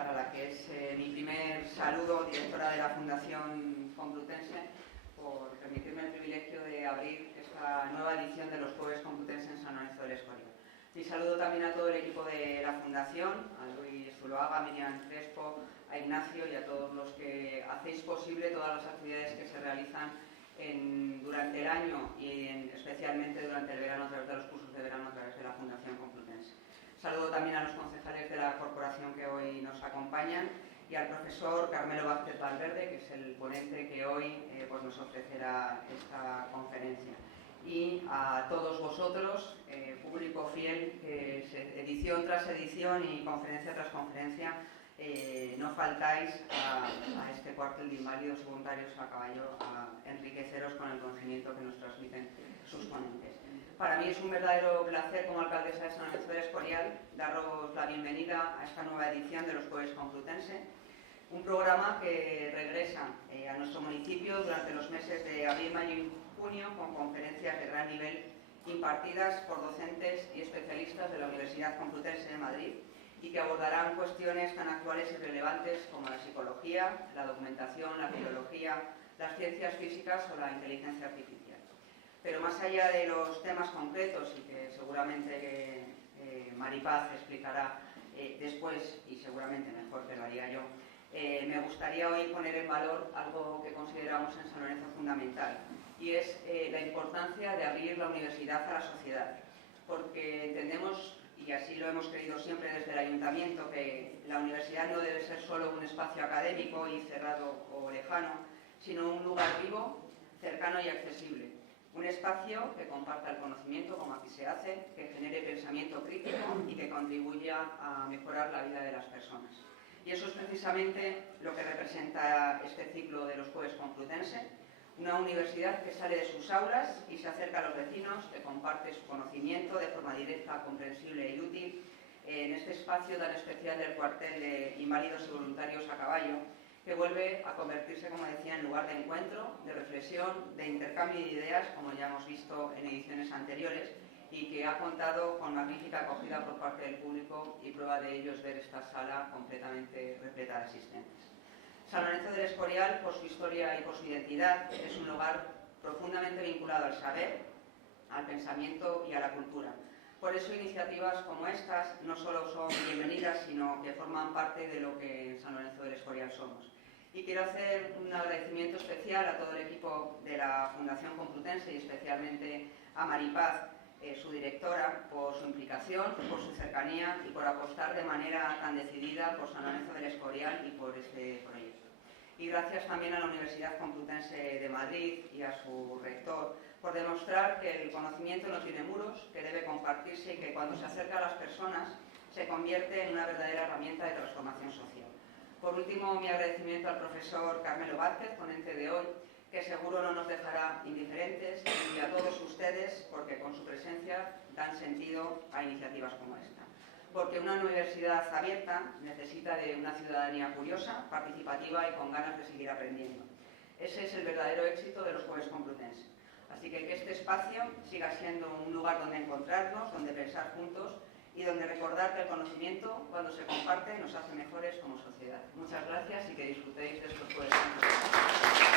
para la que es mi primer saludo, directora de la Fundación Complutense, por permitirme el privilegio de abrir esta nueva edición de los Jueves Complutense en San Lorenzo del Escorial. Mi saludo también a todo el equipo de la Fundación, a Luis Zuloaga, a Miriam Crespo, a Ignacio y a todos los que hacéis posible todas las actividades que se realizan durante el año y especialmente durante el verano a través de los cursos de verano a través de la Fundación Complutense. Saludo también a los concejales de la corporación que hoy nos acompañan y al profesor Carmelo Vázquez Valverde, que es el ponente que hoy nos ofrecerá esta conferencia. Y a todos vosotros, público fiel, que edición tras edición y conferencia tras conferencia no faltáis a este cuartel de inválidos voluntarios a caballo a enriqueceros con el conocimiento que nos transmiten sus ponentes. Para mí es un verdadero placer como alcaldesa de San Lorenzo del Escorial daros la bienvenida a esta nueva edición de los Jueves Complutense, un programa que regresa a nuestro municipio durante los meses de abril, mayo y junio con conferencias de gran nivel impartidas por docentes y especialistas de la Universidad Complutense de Madrid y que abordarán cuestiones tan actuales y relevantes como la psicología, la documentación, la filología, las ciencias físicas o la inteligencia artificial. Pero más allá de los temas concretos y que seguramente Maripaz explicará después y seguramente mejor que lo haría yo, me gustaría hoy poner en valor algo que consideramos en San Lorenzo fundamental y es la importancia de abrir la universidad a la sociedad, porque entendemos, y así lo hemos creído siempre desde el Ayuntamiento, que la universidad no debe ser solo un espacio académico y cerrado o lejano, sino un lugar vivo, cercano y accesible. Un espacio que comparta el conocimiento, como aquí se hace, que genere pensamiento crítico y que contribuya a mejorar la vida de las personas. Y eso es precisamente lo que representa este ciclo de los Jueves Complutense, una universidad que sale de sus aulas y se acerca a los vecinos, que comparte su conocimiento de forma directa, comprensible y útil en este espacio tan especial del cuartel de inválidos y voluntarios a caballo, que vuelve a convertirse, como decía, en lugar de encuentro, de reflexión, de intercambio de ideas, como ya hemos visto en ediciones anteriores, y que ha contado con magnífica acogida por parte del público y prueba de ello es ver esta sala completamente repleta de asistentes. San Lorenzo del Escorial, por su historia y por su identidad, es un lugar profundamente vinculado al saber, al pensamiento y a la cultura. Por eso iniciativas como estas no solo son bienvenidas, sino que forman parte de lo que en San Lorenzo del Escorial somos. Y quiero hacer un agradecimiento especial a todo el equipo de la Fundación Complutense y especialmente a Maripaz, su directora, por su implicación, por su cercanía y por apostar de manera tan decidida por San Lorenzo del Escorial y por este proyecto. Y gracias también a la Universidad Complutense de Madrid y a su rector por demostrar que el conocimiento no tiene muros, que debe compartirse y que cuando se acerca a las personas se convierte en una verdadera herramienta de transformación social. Por último, mi agradecimiento al profesor Carmelo Vázquez, ponente de hoy, que seguro no nos dejará indiferentes, y a todos ustedes, porque con su presencia dan sentido a iniciativas como esta. Porque una universidad abierta necesita de una ciudadanía curiosa, participativa y con ganas de seguir aprendiendo. Ese es el verdadero éxito de los Jueves Complutense. Así que este espacio siga siendo un lugar donde encontrarnos, donde pensar juntos y donde recordar que el conocimiento, cuando se comparte, nos hace mejores como sociedad. Muchas gracias y que disfrutéis de estos Jueves Complutense.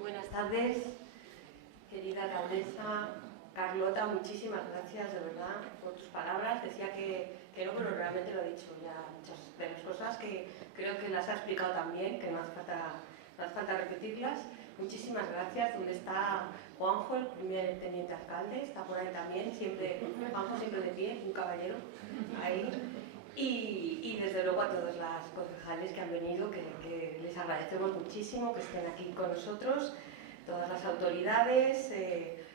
Buenas tardes, querida alcaldesa Carlota, muchísimas gracias de verdad por tus palabras. Decía que no, pero realmente lo he dicho ya muchas de las cosas que creo que las ha explicado también, que no hace falta repetirlas. Muchísimas gracias. ¿Dónde está Juanjo, el primer teniente alcalde? Está por ahí también, Juanjo siempre de pie, un caballero ahí. Y desde luego a todas las concejales que han venido, que les agradecemos muchísimo que estén aquí con nosotros, todas las autoridades,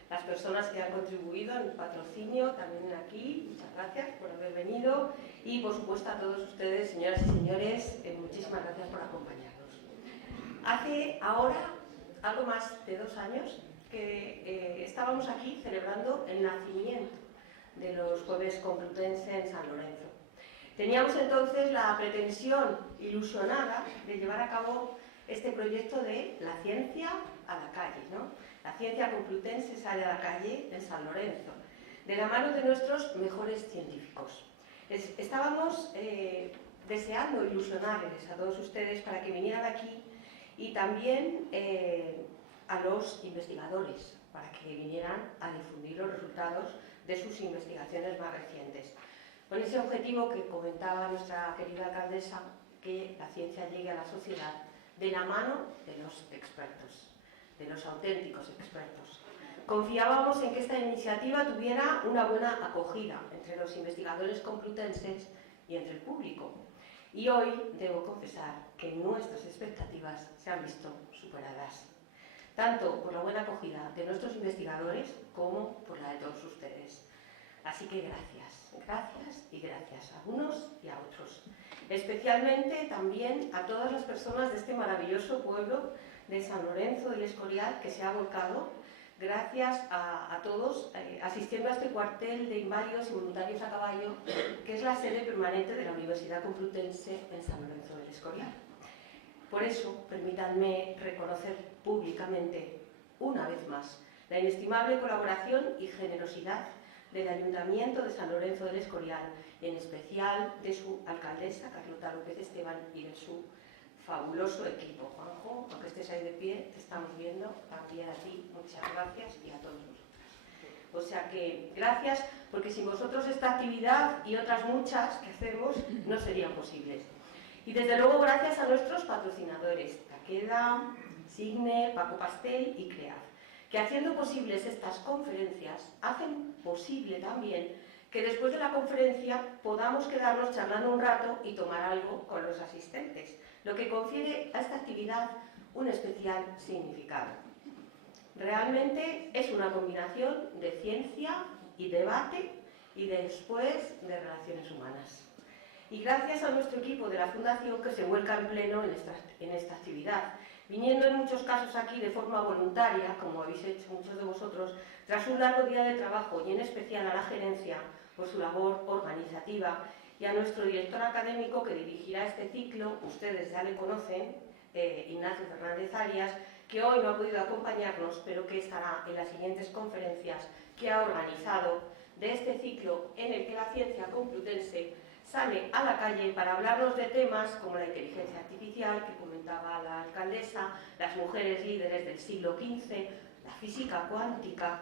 las personas que han contribuido en el patrocinio también aquí, muchas gracias por haber venido y por supuesto a todos ustedes, señoras y señores, muchísimas gracias por acompañarnos. Hace ahora algo más de 2 años que estábamos aquí celebrando el nacimiento de los Jueves Complutense en San Lorenzo. Teníamos entonces la pretensión ilusionada de llevar a cabo este proyecto de la ciencia a la calle, ¿no? La ciencia complutense sale a la calle en San Lorenzo, de la mano de nuestros mejores científicos. Estábamos deseando ilusionarles a todos ustedes para que vinieran aquí y también a los investigadores, para que vinieran a difundir los resultados de sus investigaciones más recientes. Con ese objetivo que comentaba nuestra querida alcaldesa, que la ciencia llegue a la sociedad de la mano de los expertos, de los auténticos expertos. Confiábamos en que esta iniciativa tuviera una buena acogida entre los investigadores complutenses y entre el público. Y hoy debo confesar que nuestras expectativas se han visto superadas, tanto por la buena acogida de nuestros investigadores como por la de todos ustedes. Así que gracias, gracias y gracias a unos y a otros. Especialmente también a todas las personas de este maravilloso pueblo de San Lorenzo del Escorial que se ha volcado. Gracias a todos asistiendo a este cuartel de inválidos y voluntarios a caballo, que es la sede permanente de la Universidad Complutense en San Lorenzo del Escorial. Por eso, permítanme reconocer públicamente, una vez más, la inestimable colaboración y generosidad del Ayuntamiento de San Lorenzo del Escorial, y en especial de su alcaldesa, Carlota López Esteban, y de su fabuloso equipo. Juanjo, aunque estés ahí de pie, te estamos viendo, también a ti, muchas gracias, y a todos vosotros. O sea que, gracias, porque sin vosotros esta actividad y otras muchas que hacemos no serían posibles. Y desde luego gracias a nuestros patrocinadores, Takeda, Signe, Paco Pastel y CREAF, que haciendo posibles estas conferencias, hacen posible también que después de la conferencia podamos quedarnos charlando un rato y tomar algo con los asistentes, lo que confiere a esta actividad un especial significado. Realmente es una combinación de ciencia y debate y después de relaciones humanas. Y gracias a nuestro equipo de la Fundación que se vuelca en pleno en esta actividad, viniendo en muchos casos aquí de forma voluntaria, como habéis hecho muchos de vosotros, tras un largo día de trabajo, y en especial a la gerencia por su labor organizativa, y a nuestro director académico que dirigirá este ciclo, ustedes ya le conocen, Ignacio Fernández Arias, que hoy no ha podido acompañarnos, pero que estará en las siguientes conferencias que ha organizado de este ciclo en el que la ciencia complutense sale a la calle para hablarnos de temas como la inteligencia artificial, que comentaba la alcaldesa, las mujeres líderes del siglo XV, la física cuántica.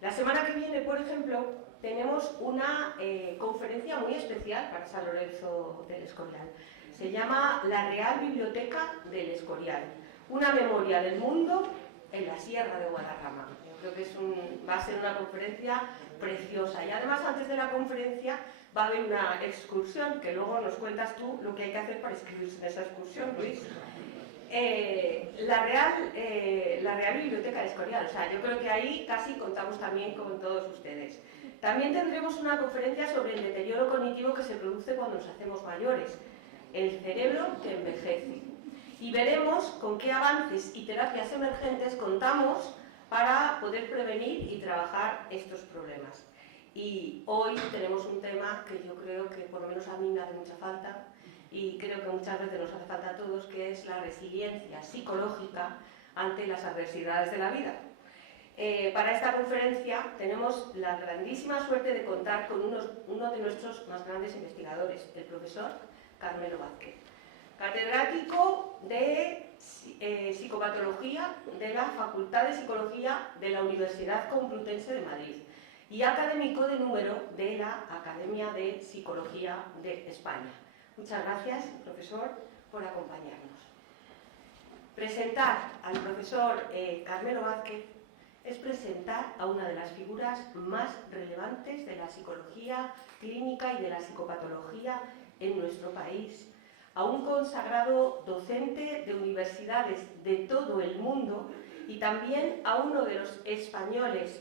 La semana que viene, por ejemplo, tenemos una conferencia muy especial para San Lorenzo del Escorial. Se llama La Real Biblioteca del Escorial, una memoria del mundo en la Sierra de Guadarrama. Yo creo que va a ser una conferencia preciosa. Y además, antes de la conferencia, va a haber una excursión, que luego nos cuentas tú lo que hay que hacer para inscribirse en esa excursión, Luis. La Real Biblioteca del Escorial. O sea, yo creo que ahí casi contamos también con todos ustedes. También tendremos una conferencia sobre el deterioro cognitivo que se produce cuando nos hacemos mayores, el cerebro que envejece. Y veremos con qué avances y terapias emergentes contamos para poder prevenir y trabajar estos problemas. Y hoy tenemos un tema que yo creo que por lo menos a mí me hace mucha falta, y creo que muchas veces nos hace falta a todos, que es la resiliencia psicológica ante las adversidades de la vida. Para esta conferencia tenemos la grandísima suerte de contar con uno de nuestros más grandes investigadores, el profesor Carmelo Vázquez, catedrático de psicopatología de la Facultad de Psicología de la Universidad Complutense de Madrid y académico de número de la Academia de Psicología de España. Muchas gracias, profesor, por acompañarnos. Presentar al profesor Carmelo Vázquez es presentar a una de las figuras más relevantes de la psicología clínica y de la psicopatología en nuestro país, a un consagrado docente de universidades de todo el mundo y también a uno de los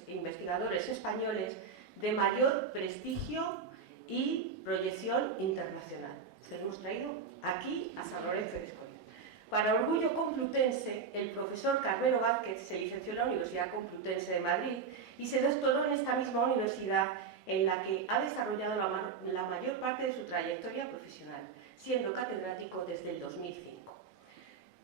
investigadores españoles de mayor prestigio y proyección internacional. Se lo hemos traído aquí a San Lorenzo del Escorial. Para orgullo complutense, el profesor Carmelo Vázquez se licenció en la Universidad Complutense de Madrid y se doctoró en esta misma universidad, en la que ha desarrollado la mayor parte de su trayectoria profesional, siendo catedrático desde el 2005.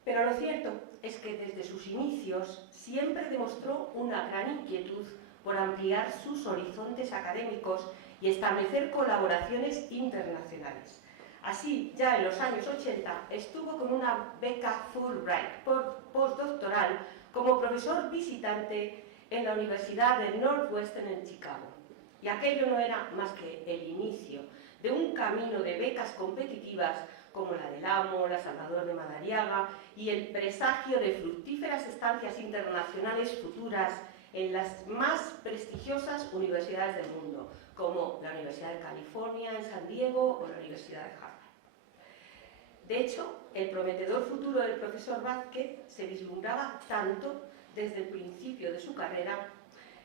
Pero lo cierto es que desde sus inicios siempre demostró una gran inquietud por ampliar sus horizontes académicos y establecer colaboraciones internacionales. Así, ya en los años 80, estuvo con una beca Fulbright postdoctoral como profesor visitante en la Universidad de Northwestern en Chicago. Y aquello no era más que el inicio de un camino de becas competitivas como la del AMO, la Salvador de Madariaga y el presagio de fructíferas estancias internacionales futuras en las más prestigiosas universidades del mundo, como la Universidad de California en San Diego o la Universidad de Harvard. De hecho, el prometedor futuro del profesor Vázquez se vislumbraba tanto desde el principio de su carrera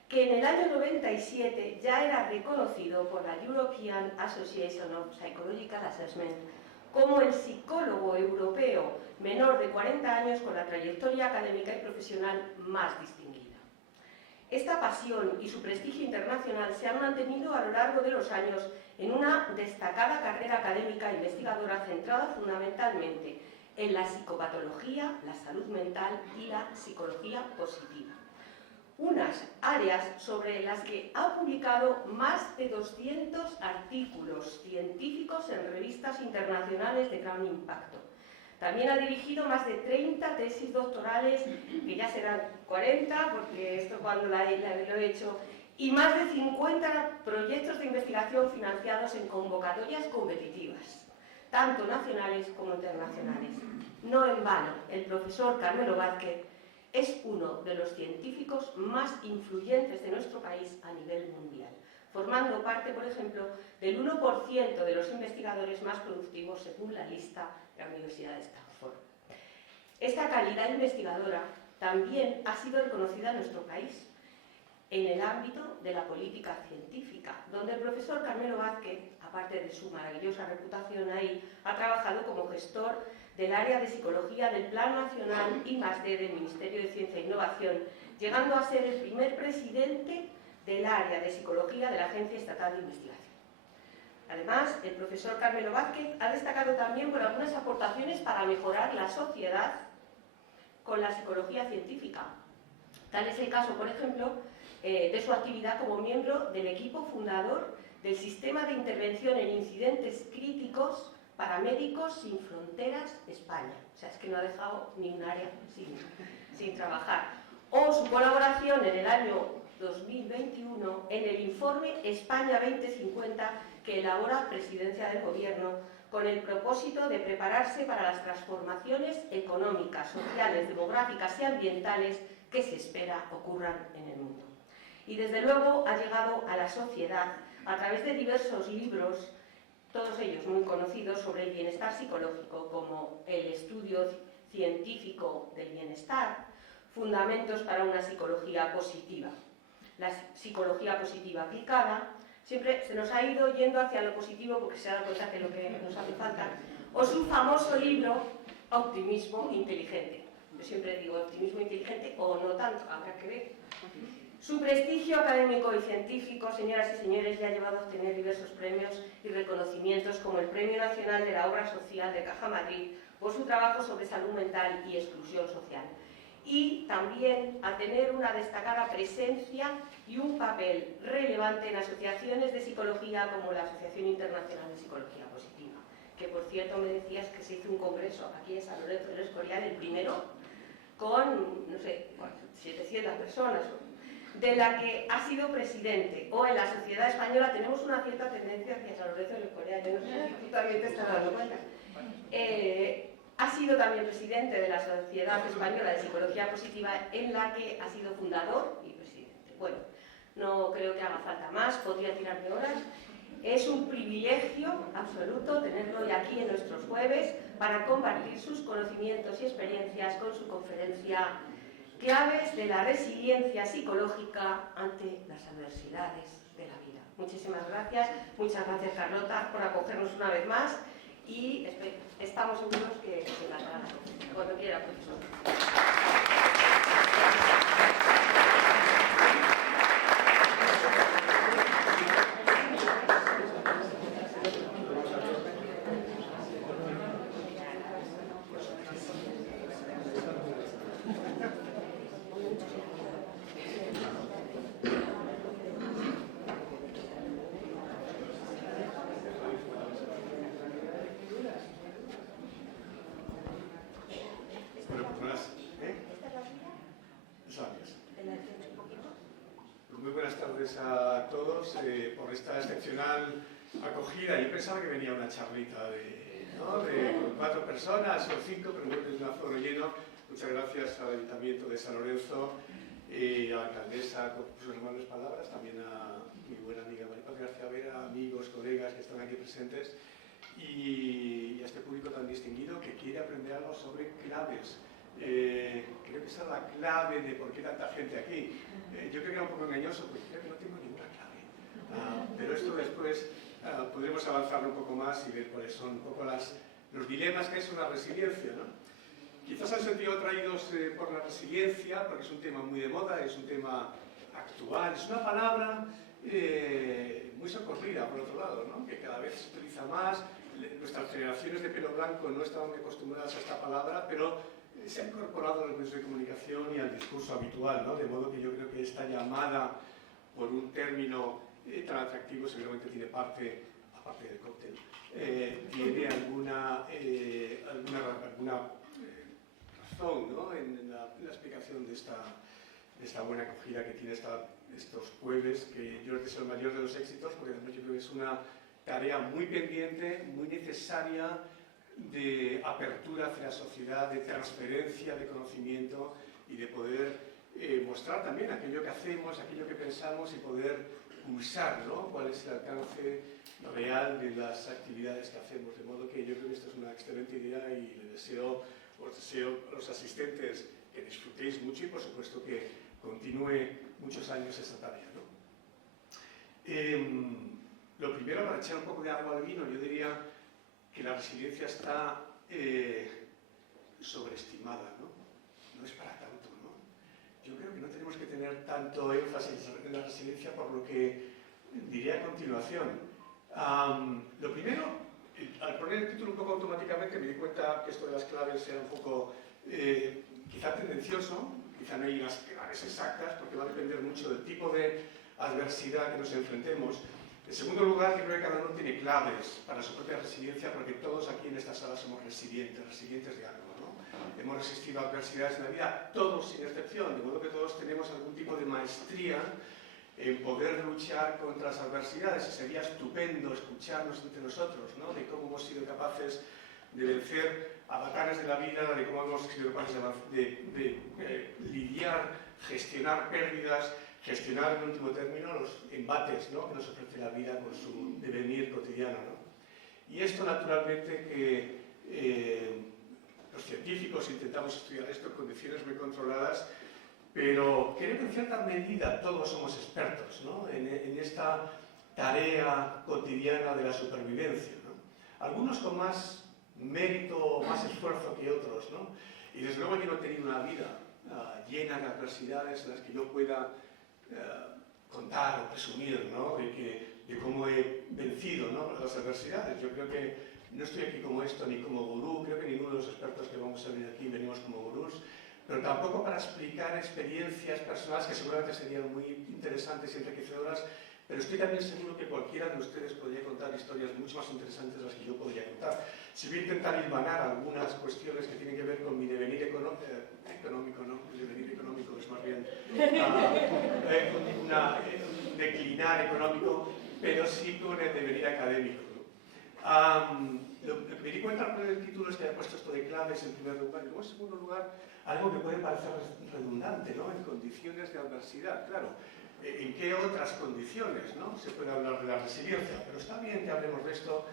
que en el año 97 ya era reconocido por la European Association of Psychological Assessment como el psicólogo europeo menor de 40 años con la trayectoria académica y profesional más distinguida. Esta pasión y su prestigio internacional se han mantenido a lo largo de los años en una destacada carrera académica e investigadora centrada fundamentalmente en la psicopatología, la salud mental y la psicología positiva. Unas áreas sobre las que ha publicado más de 200 artículos científicos en revistas internacionales de gran impacto. También ha dirigido más de 30 tesis doctorales, que ya serán 40, porque esto cuando lo he hecho, y más de 50 proyectos de investigación financiados en convocatorias competitivas, tanto nacionales como internacionales. No en vano, el profesor Carmelo Vázquez es uno de los científicos más influyentes de nuestro país a nivel mundial, formando parte, por ejemplo, del 1% de los investigadores más productivos según la lista de la Universidad de Stanford. Esta calidad investigadora también ha sido reconocida en nuestro país en el ámbito de la política científica, donde el profesor Carmelo Vázquez, aparte de su maravillosa reputación ahí, ha trabajado como gestor del área de psicología del Plan Nacional I+D del Ministerio de Ciencia e Innovación, llegando a ser el primer presidente del área de psicología de la Agencia Estatal de Investigación. Además, el profesor Carmelo Vázquez ha destacado también por algunas aportaciones para mejorar la sociedad con la psicología científica. Tal es el caso, por ejemplo, de su actividad como miembro del equipo fundador del Sistema de Intervención en Incidentes Críticos para Médicos Sin Fronteras España. O sea, es que no ha dejado ni un área sin trabajar. O su colaboración en el año 2021 en el informe España 2050 que elabora Presidencia del Gobierno con el propósito de prepararse para las transformaciones económicas, sociales, demográficas y ambientales que se espera ocurran en el mundo. Y desde luego ha llegado a la sociedad a través de diversos libros, todos ellos muy conocidos, sobre el bienestar psicológico, como El estudio científico del bienestar, Fundamentos para una psicología positiva, la psicología positiva aplicada. Siempre se nos ha ido yendo hacia lo positivo porque se ha dado cuenta que lo que nos hace falta, o su famoso libro Optimismo inteligente. Yo siempre digo optimismo inteligente o no tanto, habrá que ver. Su prestigio académico y científico, señoras y señores, le ha llevado a obtener diversos premios y reconocimientos como el Premio Nacional de la Obra Social de Caja Madrid por su trabajo sobre salud mental y exclusión social. Y también a tener una destacada presencia y un papel relevante en asociaciones de psicología como la Asociación Internacional de Psicología Positiva, que por cierto me decías que se hizo un congreso aquí en San Lorenzo del Escorial, el primero, con, no sé, 700 personas, de la que ha sido presidente, o en la sociedad española tenemos una cierta tendencia hacia San Lorenzo del Escorial, yo no sé si tú también te estás dando cuenta. Ha sido también presidente de la Sociedad Española de Psicología Positiva, en la que ha sido fundador y presidente. Bueno, no creo que haga falta más, podría tirarme horas. Es un privilegio absoluto tenerlo hoy aquí en nuestros jueves para compartir sus conocimientos y experiencias con su conferencia Claves de la resiliencia psicológica ante las adversidades de la vida. Muchísimas gracias. Muchas gracias, Carlota, por acogernos una vez más. y estamos seguros que se ganará. Cuando quiera, profesor. A todos por esta excepcional acogida. Yo pensaba que venía una charlita de 4 personas o 5, pero creo que es un aforo lleno. Muchas gracias al Ayuntamiento de San Lorenzo, a la alcaldesa por sus amables palabras, también a mi buena amiga Maripaz García Vera, amigos, colegas que están aquí presentes y a este público tan distinguido que quiere aprender algo sobre claves. Creo que esa es la clave de por qué tanta gente aquí. Yo creo que era un poco engañoso porque creo que no tengo ninguna clave. Pero esto después podremos avanzar un poco más y ver cuáles son un poco los dilemas que es una resiliencia, ¿no? Quizás han sentido atraídos por la resiliencia porque es un tema muy de moda, es un tema actual, es una palabra muy socorrida por otro lado, ¿no? Que cada vez se utiliza más. Nuestras generaciones de pelo blanco no estaban muy acostumbradas a esta palabra, pero se ha incorporado a los medios de comunicación y al discurso habitual, ¿no? De modo que yo creo que esta llamada por un término tan atractivo seguramente tiene parte, aparte del cóctel, tiene alguna razón, ¿no? En la explicación de esta buena acogida que tiene estos jueves, que yo creo que es el mayor de los éxitos, porque además yo creo que es una tarea muy pendiente, muy necesaria, de apertura hacia la sociedad, de transferencia de conocimiento y de poder mostrar también aquello que hacemos, aquello que pensamos y poder pulsar, ¿no? Cuál es el alcance real de las actividades que hacemos. De modo que yo creo que esta es una excelente idea y os deseo a los asistentes que disfrutéis mucho y por supuesto que continúe muchos años esta tarea, ¿no? Lo primero, para echar un poco de agua al vino, yo diría que la resiliencia está sobreestimada, ¿no? No es para tanto, ¿no? Yo creo que no tenemos que tener tanto énfasis en la resiliencia por lo que diré a continuación. Lo primero, al poner el título un poco automáticamente me di cuenta que esto de las claves era un poco quizá tendencioso, quizá no hay unas claves exactas porque va a depender mucho del tipo de adversidad que nos enfrentemos. En segundo lugar, yo creo que cada uno tiene claves para su propia resiliencia, porque todos aquí en esta sala somos resilientes de algo, ¿no? Hemos resistido a adversidades en la vida, todos sin excepción, de modo que todos tenemos algún tipo de maestría en poder luchar contra las adversidades. Y sería estupendo escucharnos entre nosotros, ¿no? De cómo hemos sido capaces de vencer a batallas de la vida, de cómo hemos sido capaces de lidiar, gestionar pérdidas, gestionar en último término los embates, ¿no? Que nos ofrece la vida con su devenir cotidiano, ¿no? Y esto naturalmente que los científicos intentamos estudiar esto en condiciones muy controladas, pero creo que en cierta medida todos somos expertos, ¿no? en esta tarea cotidiana de la supervivencia, ¿no? Algunos con más mérito, más esfuerzo que otros, ¿no? Y desde luego yo no he tenido una vida llena de adversidades en las que yo pueda contar o presumir, ¿no? de cómo he vencido, ¿no? Las adversidades. Yo creo que no estoy aquí como esto ni como gurú, creo que ninguno de los expertos que vamos a venir aquí venimos como gurús, pero tampoco para explicar experiencias personales que seguramente serían muy interesantes y enriquecedoras, pero estoy también seguro que cualquiera de ustedes podría contar historias mucho más interesantes de las que yo podría contar. Si voy a intentar hilvanar algunas cuestiones que tienen que ver con mi devenir económico, ¿no? El devenir económico es más bien un declinar económico, pero sí con el devenir académico, ¿no? Lo que me di cuenta al poner el título es que he puesto esto de claves en primer lugar, y luego en segundo lugar algo que puede parecer redundante, ¿no? En condiciones de adversidad, claro. ¿En qué otras condiciones, ¿no? Se puede hablar de la resiliencia? Pero está bien que hablemos de esto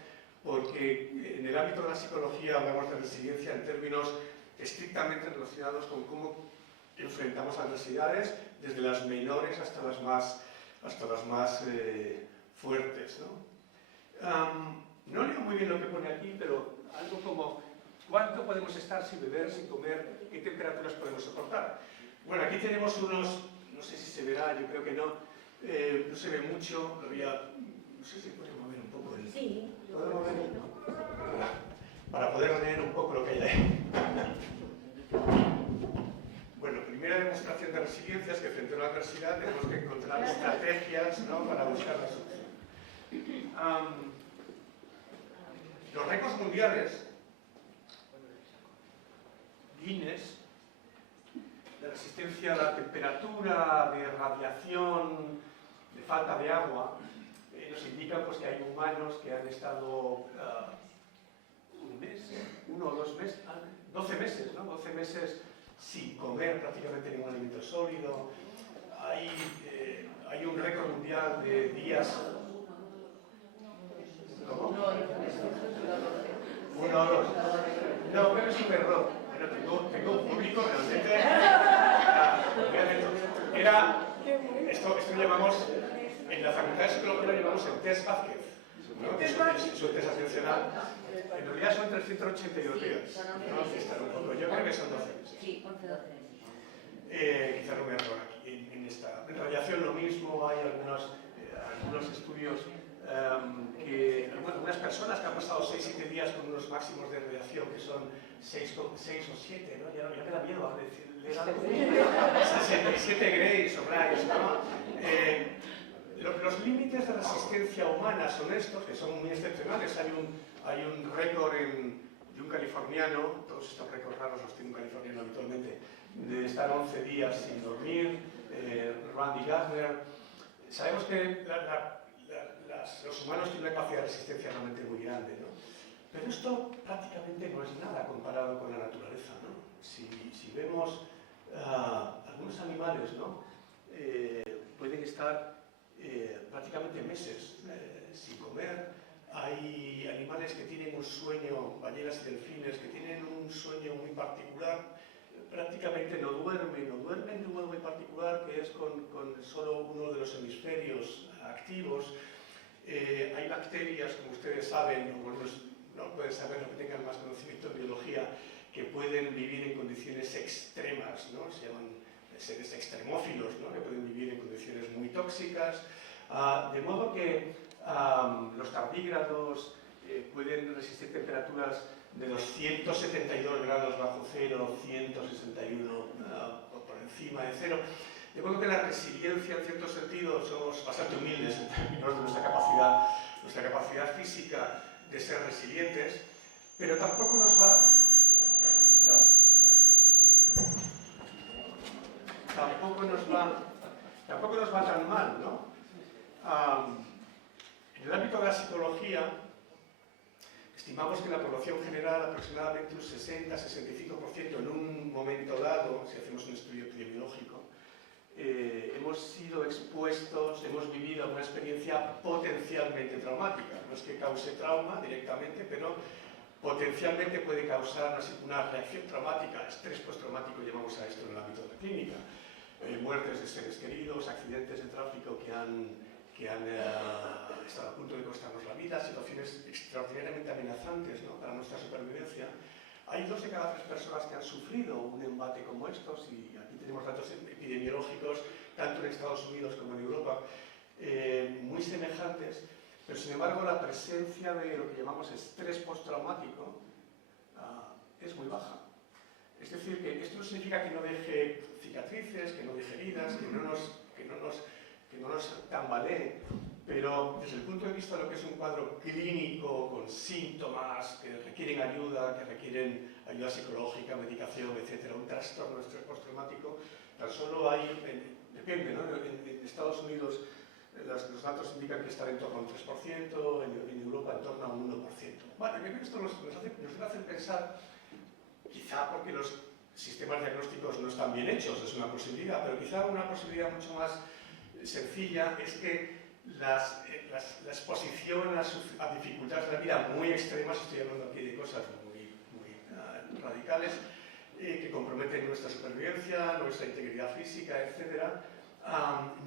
porque en el ámbito de la psicología hablamos de resiliencia en términos estrictamente relacionados con cómo enfrentamos adversidades, desde las menores hasta las más fuertes, ¿no? No leo muy bien lo que pone aquí, pero algo como ¿cuánto podemos estar sin beber, sin comer? ¿Qué temperaturas podemos soportar? Bueno, aquí tenemos unos, no sé si se verá, yo creo que no, no se ve mucho, lo voy a, no sé si puede mover un poco el... Sí. ¿Puedo mover? Para poder leer un poco lo que hay ahí. Bueno, primera demostración de resiliencia es que frente a una adversidad tenemos que encontrar estrategias, ¿no?, para buscar la solución. Los récords mundiales, Guinness, de resistencia a la temperatura, de radiación, de falta de agua, nos indican pues, que hay humanos que han estado un mes, 1 o 2 meses, 12 meses, ¿no? 12 meses sin comer prácticamente ningún alimento sólido. Hay un récord mundial de días. ¿Cómo? 1 o 2. No, pero es un error. Bueno, tengo un público realmente. Esto lo llamamos, en la Facultad de Psicología lo llamamos el test Vázquez, ¿no? Es un test atencional. En realidad son entre 182 días. ¿No? Yo creo que son 12 meses. Sí, 11-12. Quizás no me error aquí. En radiación lo mismo, hay algunos estudios que algunas personas que han pasado 6-7 días con unos máximos de radiación que son 6 o 7, ¿no? Ya me da miedo decirle algo. 67 Grays o Grays, ¿no? Los límites de resistencia humana son estos, que son muy excepcionales. Hay un récord de un californiano, todos estos récords raros los tiene un californiano habitualmente, de estar 11 días sin dormir, Randy Gardner. Sabemos que los humanos tienen una capacidad de resistencia realmente muy grande, ¿no? Pero esto prácticamente no es nada comparado con la naturaleza, ¿no? Si vemos algunos animales, ¿no? Pueden estar prácticamente meses sin comer. Hay animales que tienen un sueño, ballenas y delfines, que tienen un sueño muy particular, prácticamente no duermen de un modo muy particular, que es con solo uno de los hemisferios activos. Hay bacterias, como ustedes saben, o no pueden saber, lo que tengan más conocimiento de biología, que pueden vivir en condiciones extremas, ¿no? Se llaman seres extremófilos, ¿no? Que pueden vivir en condiciones muy tóxicas, de modo que los tardígrados pueden resistir temperaturas de los 172 grados bajo cero, 161 por encima de cero. De modo que la resiliencia, en cierto sentido, somos bastante humildes en términos de nuestra capacidad física de ser resilientes, pero tampoco nos va... Tampoco nos va tan mal, ¿no? En el ámbito de la psicología, estimamos que la población general, aproximadamente un 60-65% en un momento dado, si hacemos un estudio epidemiológico, hemos sido expuestos, hemos vivido una experiencia potencialmente traumática. No es que cause trauma directamente, pero potencialmente puede causar una reacción traumática, estrés postraumático, llamamos a esto en el ámbito de la clínica. Muertes de seres queridos, accidentes de tráfico que han estado a punto de costarnos la vida, situaciones extraordinariamente amenazantes, ¿no?, para nuestra supervivencia. Hay 2 de cada 3 personas que han sufrido un embate como estos, y aquí tenemos datos epidemiológicos, tanto en Estados Unidos como en Europa, muy semejantes, pero sin embargo la presencia de lo que llamamos estrés postraumático es muy baja. Es decir, que esto no significa que no deje cicatrices, que no deje heridas, que no nos tambalee, pero desde el punto de vista de lo que es un cuadro clínico con síntomas que requieren ayuda psicológica, medicación, etc., un trastorno de estrés postraumático, tan solo hay, depende, ¿no? En Estados Unidos los datos indican que está en torno a un 3%, en Europa en torno a un 1%. Bueno, yo creo que esto nos hace pensar, quizá porque los sistemas diagnósticos no están bien hechos, es una posibilidad, pero quizá una posibilidad mucho más sencilla es que la exposición a dificultades de la vida muy extremas, estoy hablando aquí de cosas muy radicales, que comprometen nuestra supervivencia, nuestra integridad física, etc.,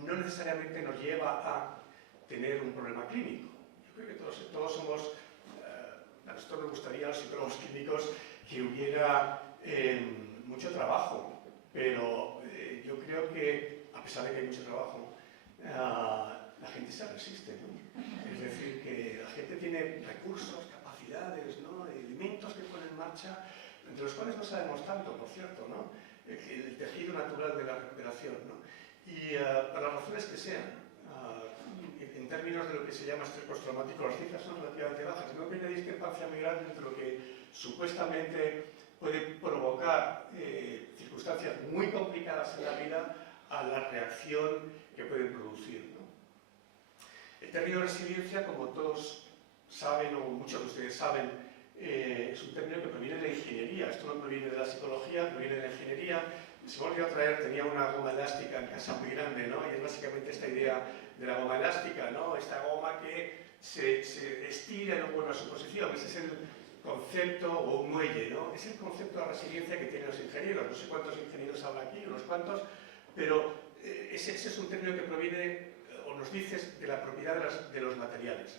no necesariamente nos lleva a tener un problema clínico. Yo creo que todos somos A nosotros nos gustaría, a los psicólogos clínicos, que hubiera mucho trabajo, pero yo creo que, a pesar de que hay mucho trabajo, la gente se resiste, ¿no? Es decir, que la gente tiene recursos, capacidades, ¿no? Elementos que ponen en marcha, entre los cuales no sabemos tanto, por cierto, ¿no? El tejido natural de la recuperación, ¿no? Y por las razones que sean, en términos de lo que se llama estrés postraumático, las cifras son relativamente bajas. No hay una discrepancia muy grande entre lo que supuestamente puede provocar circunstancias muy complicadas en la vida a la reacción que pueden producir, ¿no? El término resiliencia, como todos saben, o muchos de ustedes saben, es un término que proviene de la ingeniería. Esto no proviene de la psicología, proviene de la ingeniería. Se me olvidó traer, tenía una goma elástica en casa muy grande, ¿no? Y es básicamente esta idea de la goma elástica, ¿no? Esta goma que se estira y no vuelve a su posición. Ese es el concepto, o un muelle, ¿no? Es el concepto de resiliencia que tienen los ingenieros. No sé cuántos ingenieros hablan aquí, unos cuantos, pero ese es un término que proviene, o nos dice, de la propiedad de los materiales.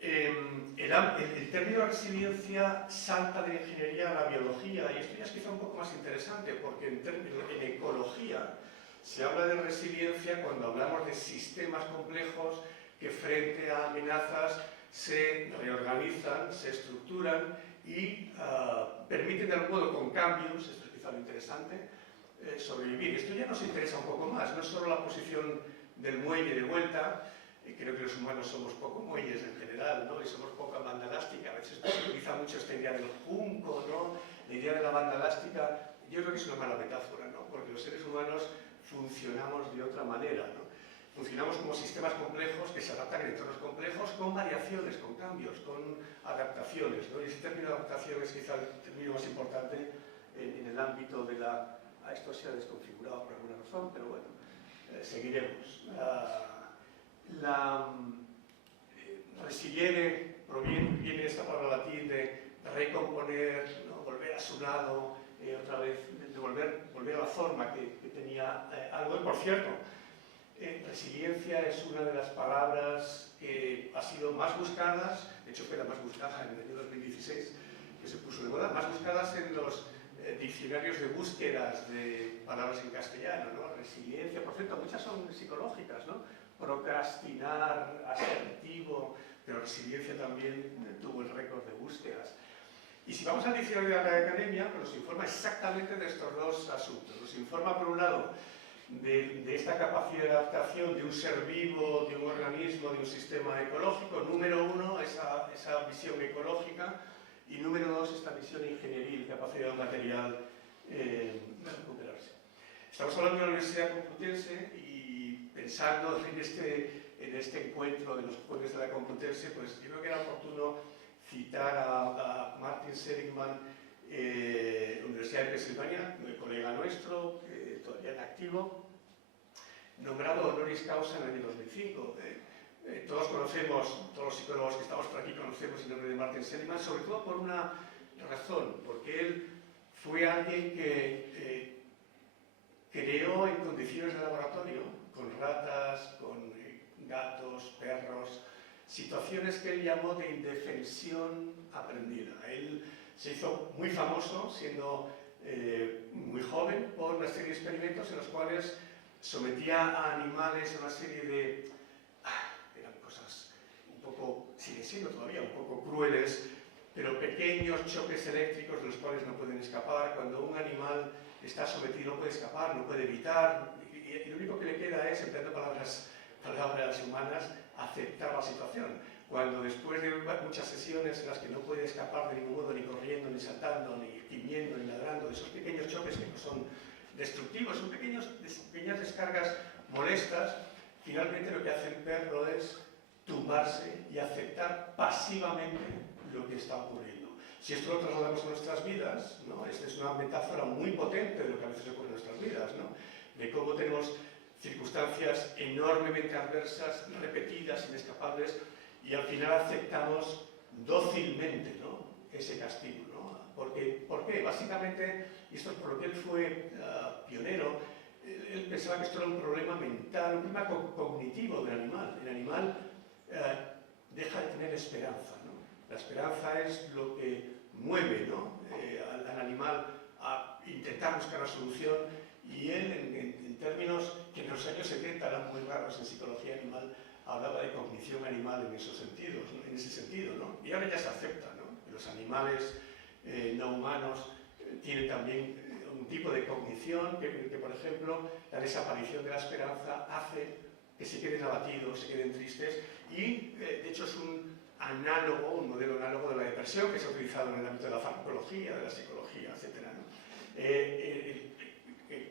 El término resiliencia salta de la ingeniería a la biología, y esto ya es quizá un poco más interesante, porque en ecología se habla de resiliencia cuando hablamos de sistemas complejos que frente a amenazas se reorganizan, se estructuran y permiten de algún modo con cambios, esto es quizá lo interesante, sobrevivir. Esto ya nos interesa un poco más, no es solo la posición del muelle de vuelta. Creo que los humanos somos poco muelles en general, ¿no? Y somos poca banda elástica. A veces se utiliza mucho esta idea del junco, ¿no? La idea de la banda elástica, yo creo que es una mala metáfora, ¿no? Porque los seres humanos funcionamos de otra manera, ¿no? Funcionamos como sistemas complejos que se adaptan en entornos complejos con variaciones, con cambios, con adaptaciones, ¿no? Y ese término de adaptación es quizá el término más importante en el ámbito de la... Esto se ha desconfigurado por alguna razón, pero bueno, seguiremos. La resiliere viene de esta palabra latín de recomponer, ¿no? Volver a su lado, otra vez, de volver a la forma que tenía algo. Y por cierto, resiliencia es una de las palabras que ha sido más buscadas, de hecho fue la más buscada en el año 2016, que se puso de moda, más buscadas en los diccionarios de búsquedas de palabras en castellano, ¿no? Resiliencia, por cierto, muchas son psicológicas, ¿no? Procrastinar, asertivo, pero resiliencia también tuvo el récord de búsquedas. Y si vamos al diccionario de la Academia, pues nos informa exactamente de estos dos asuntos. Nos informa, por un lado, de esta capacidad de adaptación de un ser vivo, de un organismo, de un sistema ecológico. Número uno, esa visión ecológica. Y número dos, esta visión ingenieril, capacidad material de recuperarse. Estamos hablando de la Universidad Complutense y pensando en este encuentro de los jueves de la Complutense, pues yo creo que era oportuno citar a Martin Seligman, Universidad de Pensilvania, un colega nuestro, todavía en activo, nombrado honoris causa en el año 2005. Todos conocemos, todos los psicólogos que estamos por aquí conocemos el nombre de Martin Seligman, sobre todo por una razón, porque él fue alguien que creó en condiciones de laboratorio, con ratas, con gatos, perros, situaciones que él llamó de indefensión aprendida. Él se hizo muy famoso, siendo muy joven, por una serie de experimentos en los cuales sometía a animales a una serie de... eran cosas un poco, siguen siendo todavía un poco crueles, pero pequeños choques eléctricos de los cuales no pueden escapar. Cuando un animal está sometido no puede escapar, no puede evitar, y lo único que le queda es, empleando palabras humanas, aceptar la situación. Cuando después de muchas sesiones en las que no puede escapar de ningún modo, ni corriendo, ni saltando, ni gimiendo, ni ladrando, de esos pequeños choques que no son destructivos, son pequeñas descargas molestas, finalmente lo que hace el perro es tumbarse y aceptar pasivamente lo que está ocurriendo. Si esto lo trasladamos a nuestras vidas, ¿no? Esta es una metáfora muy potente de lo que a veces ocurre en nuestras vidas, ¿no? De cómo tenemos circunstancias enormemente adversas, repetidas, inescapables, y al final aceptamos dócilmente, ¿no? Ese castigo, ¿no? ¿Por qué? Básicamente, y esto es por lo que él fue pionero, él pensaba que esto era un problema mental, un problema cognitivo del animal. El animal deja de tener esperanza, ¿no? La esperanza es lo que mueve, ¿no? Al animal a intentar buscar la solución, y él, en términos que en los años 70 eran muy raros en psicología animal, hablaba de cognición animal en esos sentidos, ¿no? En ese sentido, ¿no? Y ahora ya se acepta, ¿no? Que los animales no humanos tienen también un tipo de cognición que, por ejemplo, la desaparición de la esperanza hace que se queden abatidos, se queden tristes, y de hecho es un análogo, un modelo análogo de la depresión que se ha utilizado en el ámbito de la farmacología, de la psicología, etc., ¿no?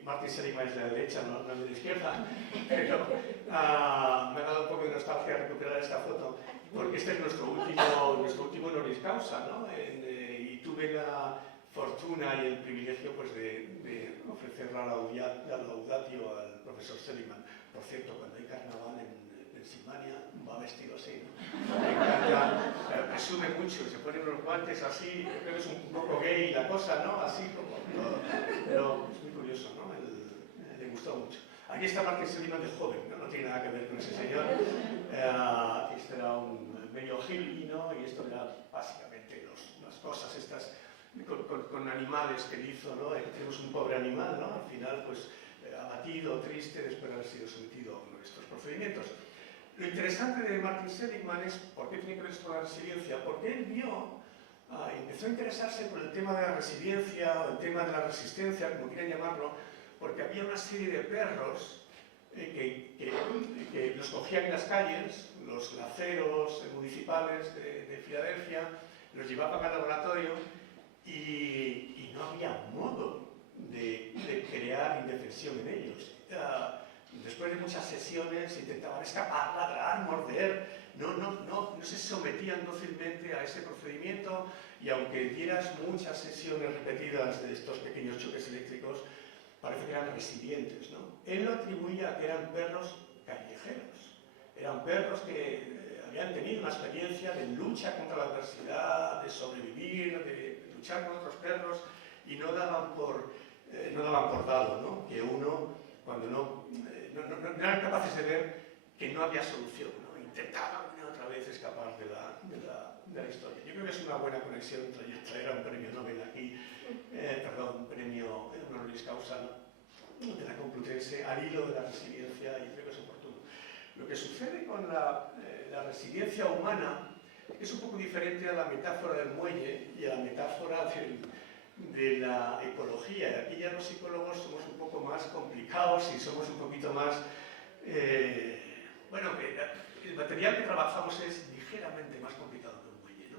Martin Seligman es de la derecha, no es de la izquierda, pero me ha dado un poco de nostalgia recuperar esta foto, porque este es nuestro último honoris causa, ¿no? Y tuve la fortuna y el privilegio, pues, de ofrecer la laudatio al profesor Seligman. Por cierto, cuando hay carnaval en Pensilvania, va vestido así, ¿no? Me encanta, presume mucho, se pone unos guantes así, creo que es un poco gay la cosa, ¿no? Así como todo, pero es muy curioso, ¿no? Le gustó mucho. Aquí está Martin Seligman de joven, ¿no? No tiene nada que ver con ese señor. Este era un medio hippie, ¿no? Y esto era básicamente las cosas estas con animales que él hizo, ¿no? Tenemos un pobre animal, ¿no? Al final, pues, abatido, triste, después de haber sido sometido a uno de estos procedimientos. Lo interesante de Martin Seligman es por qué tiene que ver esto con la resiliencia, porque él empezó a interesarse por el tema de la resiliencia, o el tema de la resistencia, como quieran llamarlo, porque había una serie de perros que los cogían en las calles, los laceros municipales de Filadelfia, los llevaban al laboratorio y no había modo de crear indefensión en ellos. Después de muchas sesiones intentaban escapar, ladrar, morder, no se sometían dócilmente a ese procedimiento, y aunque dieras muchas sesiones repetidas de estos pequeños choques eléctricos, parece que eran resilientes, ¿no? Él lo atribuía a que eran perros callejeros, eran perros que habían tenido una experiencia de lucha contra la adversidad, de sobrevivir, de luchar con otros perros, y no daban por dado, ¿no? Que uno, cuando no eran capaces de ver que no había solución, ¿no? Intentaban una y otra vez escapar de la historia. Yo creo que es una buena conexión traer un premio Nobel aquí, un premio honoris causa, ¿no? De la Complutense al hilo de la resiliencia, y creo que es oportuno. Lo que sucede con la resiliencia humana es un poco diferente a la metáfora del muelle y a la metáfora de la ecología. Y aquí ya los psicólogos somos un poco más complicados y somos un poquito más... el material que trabajamos es ligeramente más complicado que un muelle, ¿no?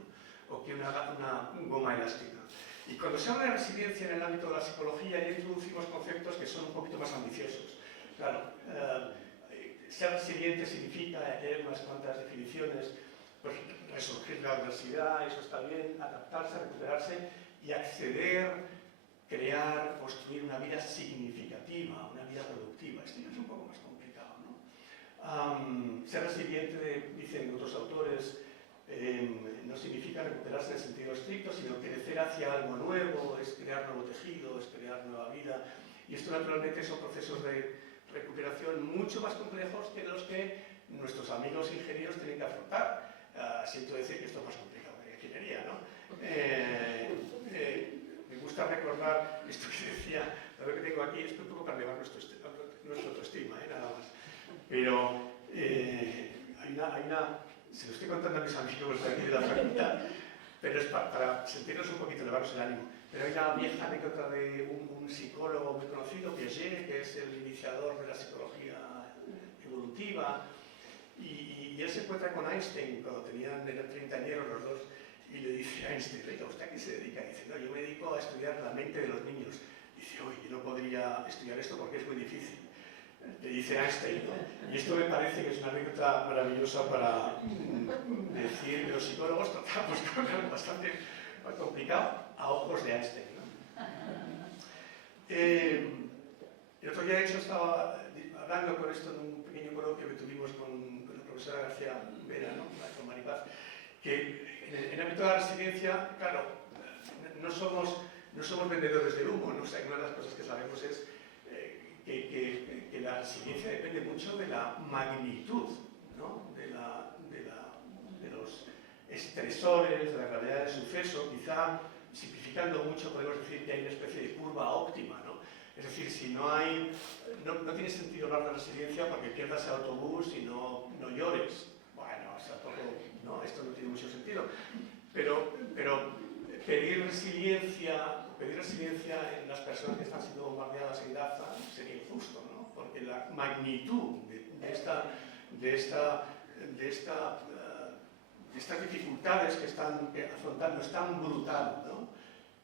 O que una goma elástica. Y cuando se habla de resiliencia en el ámbito de la psicología, ya introducimos conceptos que son un poquito más ambiciosos. Claro, ser resiliente significa, hay unas cuantas definiciones, pues resurgir la adversidad, eso está bien, adaptarse, recuperarse y acceder, crear, construir una vida significativa, una vida productiva. Esto ya es un poco más complicado, ¿no? Ser resiliente, dicen otros autores, no significa recuperarse en sentido estricto, sino crecer hacia algo nuevo, es crear nuevo tejido, es crear nueva vida. Y esto naturalmente son procesos de recuperación mucho más complejos que los que nuestros amigos ingenieros tienen que afrontar. Siento decir que esto es más complicado que la ingeniería, ¿no? Me gusta recordar esto que decía, lo que tengo aquí, esto es un poco para elevar nuestra autoestima, nada más. Pero se lo estoy contando a mis amigos de aquí de la facultad, pero es para sentirnos un poquito, elevarnos el ánimo. Pero hay una vieja anécdota de un psicólogo muy conocido, Piaget, que es el iniciador de la psicología evolutiva, y él se encuentra con Einstein cuando eran 30 años los dos, y le dice a Einstein, oiga, ¿usted a qué se dedica? Y dice, no, yo me dedico a estudiar la mente de los niños. Dice, oye, yo no podría estudiar esto porque es muy difícil. Le dice Einstein, ¿no? Y esto me parece que es una anécdota maravillosa para decir que los psicólogos tratamos con algo bastante complicado a ojos de Einstein, ¿no? El otro día, de hecho, estaba hablando con esto en un pequeño coloquio que tuvimos con la profesora García Vera, ¿no? Con Maripaz, que en el ámbito de la resiliencia, claro, no somos vendedores de humo, ¿no? O sea, una de las cosas que sabemos es que la resiliencia depende mucho de la magnitud, ¿no? de estresores, de la gravedad del suceso. Quizá, simplificando mucho, podemos decir que hay una especie de curva óptima, ¿no? Es decir, si no tiene sentido hablar de resiliencia porque pierdas el autobús y no llores. Bueno, o sea, no, esto no tiene mucho sentido. Pero pedir resiliencia en las personas que están siendo bombardeadas en Gaza sería injusto, ¿no? Porque la magnitud de estas dificultades que están afrontando es tan brutal, ¿no?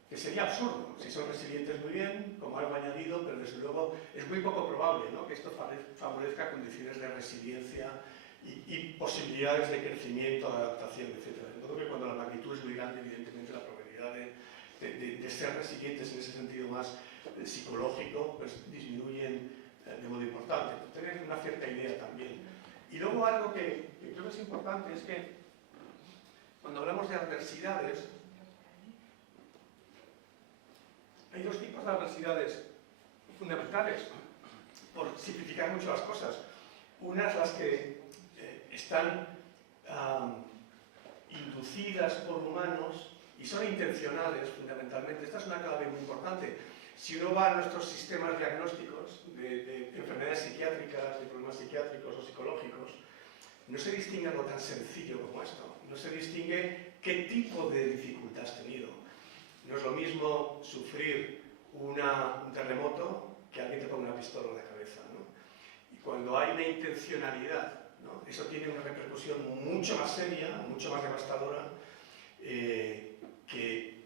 Que sería absurdo. Si son resilientes, muy bien, como algo añadido, pero desde luego es muy poco probable, ¿no?, que esto favorezca condiciones de resiliencia y posibilidades de crecimiento, de adaptación, etc. De modo que cuando la magnitud es muy grande, evidentemente la probabilidad de ser resilientes en ese sentido más psicológico, pues disminuyen de modo importante. Tener una cierta idea también. Y luego algo que creo que es importante es que cuando hablamos de adversidades, hay dos tipos de adversidades fundamentales, por simplificar mucho las cosas. Unas las que están inducidas por humanos y son intencionales, fundamentalmente. Esta es una clave muy importante. Si uno va a nuestros sistemas diagnósticos de enfermedades psiquiátricas, de problemas psiquiátricos o psicológicos, no se distingue algo tan sencillo como esto. No se distingue qué tipo de dificultad has tenido. No es lo mismo sufrir un terremoto que alguien te ponga una pistola en la cabeza, ¿no? Y cuando hay una intencionalidad, ¿no?, eso tiene una repercusión mucho más seria, mucho más devastadora, que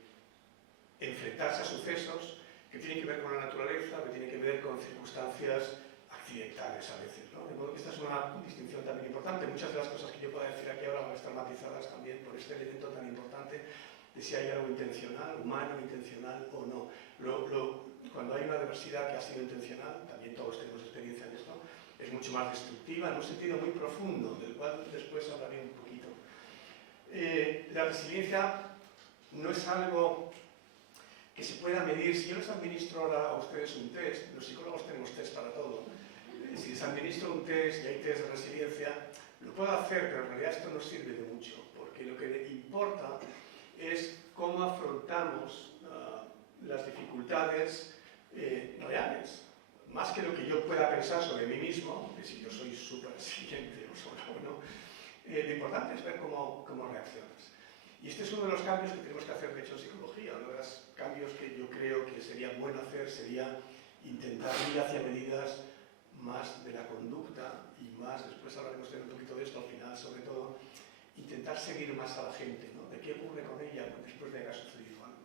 enfrentarse a sucesos que tienen que ver con la naturaleza, que tienen que ver con circunstancias accidentales a veces, ¿no? De modo que esta es una distinción también importante. Muchas de las cosas que yo pueda decir aquí ahora van a estar matizadas también por este elemento tan importante de si hay algo intencional, humano, intencional o no. Cuando hay una adversidad que ha sido intencional, también todos tenemos experiencia en esto, es mucho más destructiva, en un sentido muy profundo, del cual después hablaré un poquito. La resiliencia no es algo que se pueda medir. Si yo les administro ahora a ustedes un test, los psicólogos tenemos test para todo, si les administro un test y hay test de resiliencia, lo puedo hacer, pero en realidad esto no sirve de mucho, porque lo que importa es cómo afrontamos las dificultades reales. Más que lo que yo pueda pensar sobre mí mismo, de si yo soy súper resiliente o no, lo importante es ver cómo reaccionas. Y este es uno de los cambios que tenemos que hacer, de hecho, en psicología. Uno de los cambios que yo creo que sería bueno hacer sería intentar ir hacia medidas más de la conducta y más, después hablaremos un poquito de esto al final, sobre todo, intentar seguir más a la gente, ¿no? De qué ocurre con ella después de que haya sucedido algo.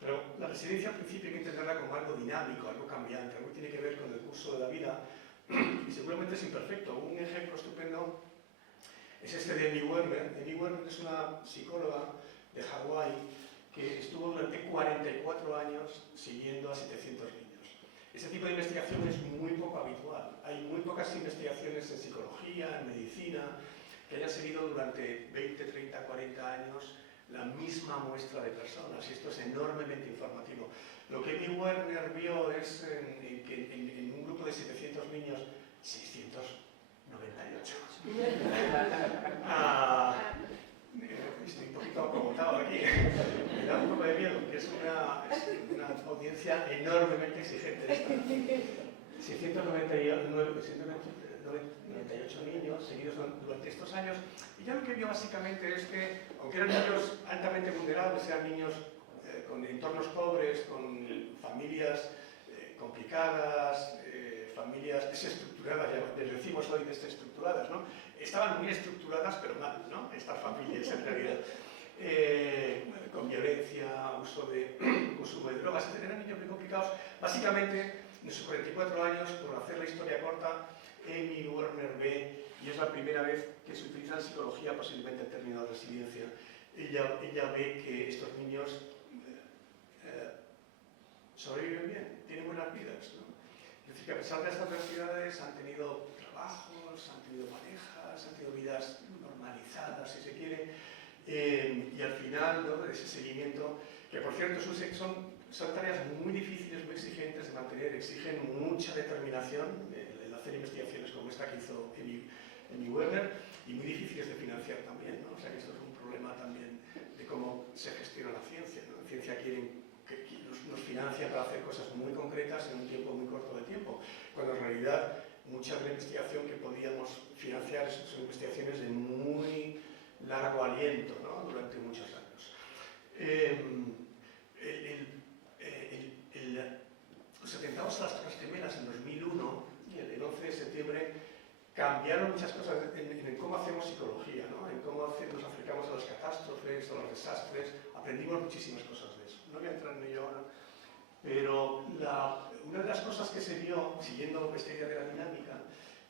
Pero la resiliencia al principio hay que entenderla como algo dinámico, algo cambiante, algo que tiene que ver con el curso de la vida y seguramente es imperfecto. Un ejemplo estupendo es este de Amy Werner. Amy Werner es una psicóloga de Hawái que estuvo durante 44 años siguiendo a 700 niños. Este tipo de investigación es muy poco habitual. Hay muy pocas investigaciones en psicología, en medicina, que hayan seguido durante 20, 30, 40 años la misma muestra de personas, y esto es enormemente informativo. Lo que Amy Werner vio es que en un grupo de 700 niños, 698. Estoy un poquito acomodado aquí, me da un poco de miedo, que es una audiencia enormemente exigente. 698 niños seguidos durante estos años, y ya lo que vio básicamente es que, aunque eran niños altamente vulnerables, eran niños con entornos pobres, con familias complicadas, familias desestructuradas, ya les decimos hoy desestructuradas, ¿no? Estaban muy estructuradas, pero mal, ¿no? Estas familias, en realidad. Con violencia, uso de consumo de drogas, eran niños muy complicados. Básicamente, en sus 44 años, por hacer la historia corta, Amy Werner ve, y es la primera vez que se utiliza en psicología posiblemente el término de resiliencia, ella ve que estos niños sobreviven bien, tienen buenas vidas, ¿no? Es decir, que a pesar de estas adversidades han tenido trabajos, han tenido parejas, han tenido vidas normalizadas, si se quiere, y al final, ¿no?, de ese seguimiento, que por cierto son tareas muy difíciles, muy exigentes de mantener, exigen mucha determinación, el hacer investigaciones como esta que hizo Amy Werner, y muy difíciles de financiar también, ¿no? O sea que esto es un problema también se gestiona la ciencia, ¿no? La ciencia quiere que nos financia para hacer cosas muy concretas en un tiempo muy corto de tiempo, cuando en realidad mucha de la investigación que podíamos financiar son investigaciones de muy largo aliento, ¿no? Durante muchos años. Los atentados a las Torres Gemelas en 2001 y el 11 de septiembre cambiaron muchas cosas en cómo hacemos psicología, ¿no? En cómo nos acercamos a las catástrofes, a los desastres. Aprendimos muchísimas cosas de eso. No voy a entrar en ello ahora, pero una de las cosas que se vio, siguiendo esta idea de la dinámica,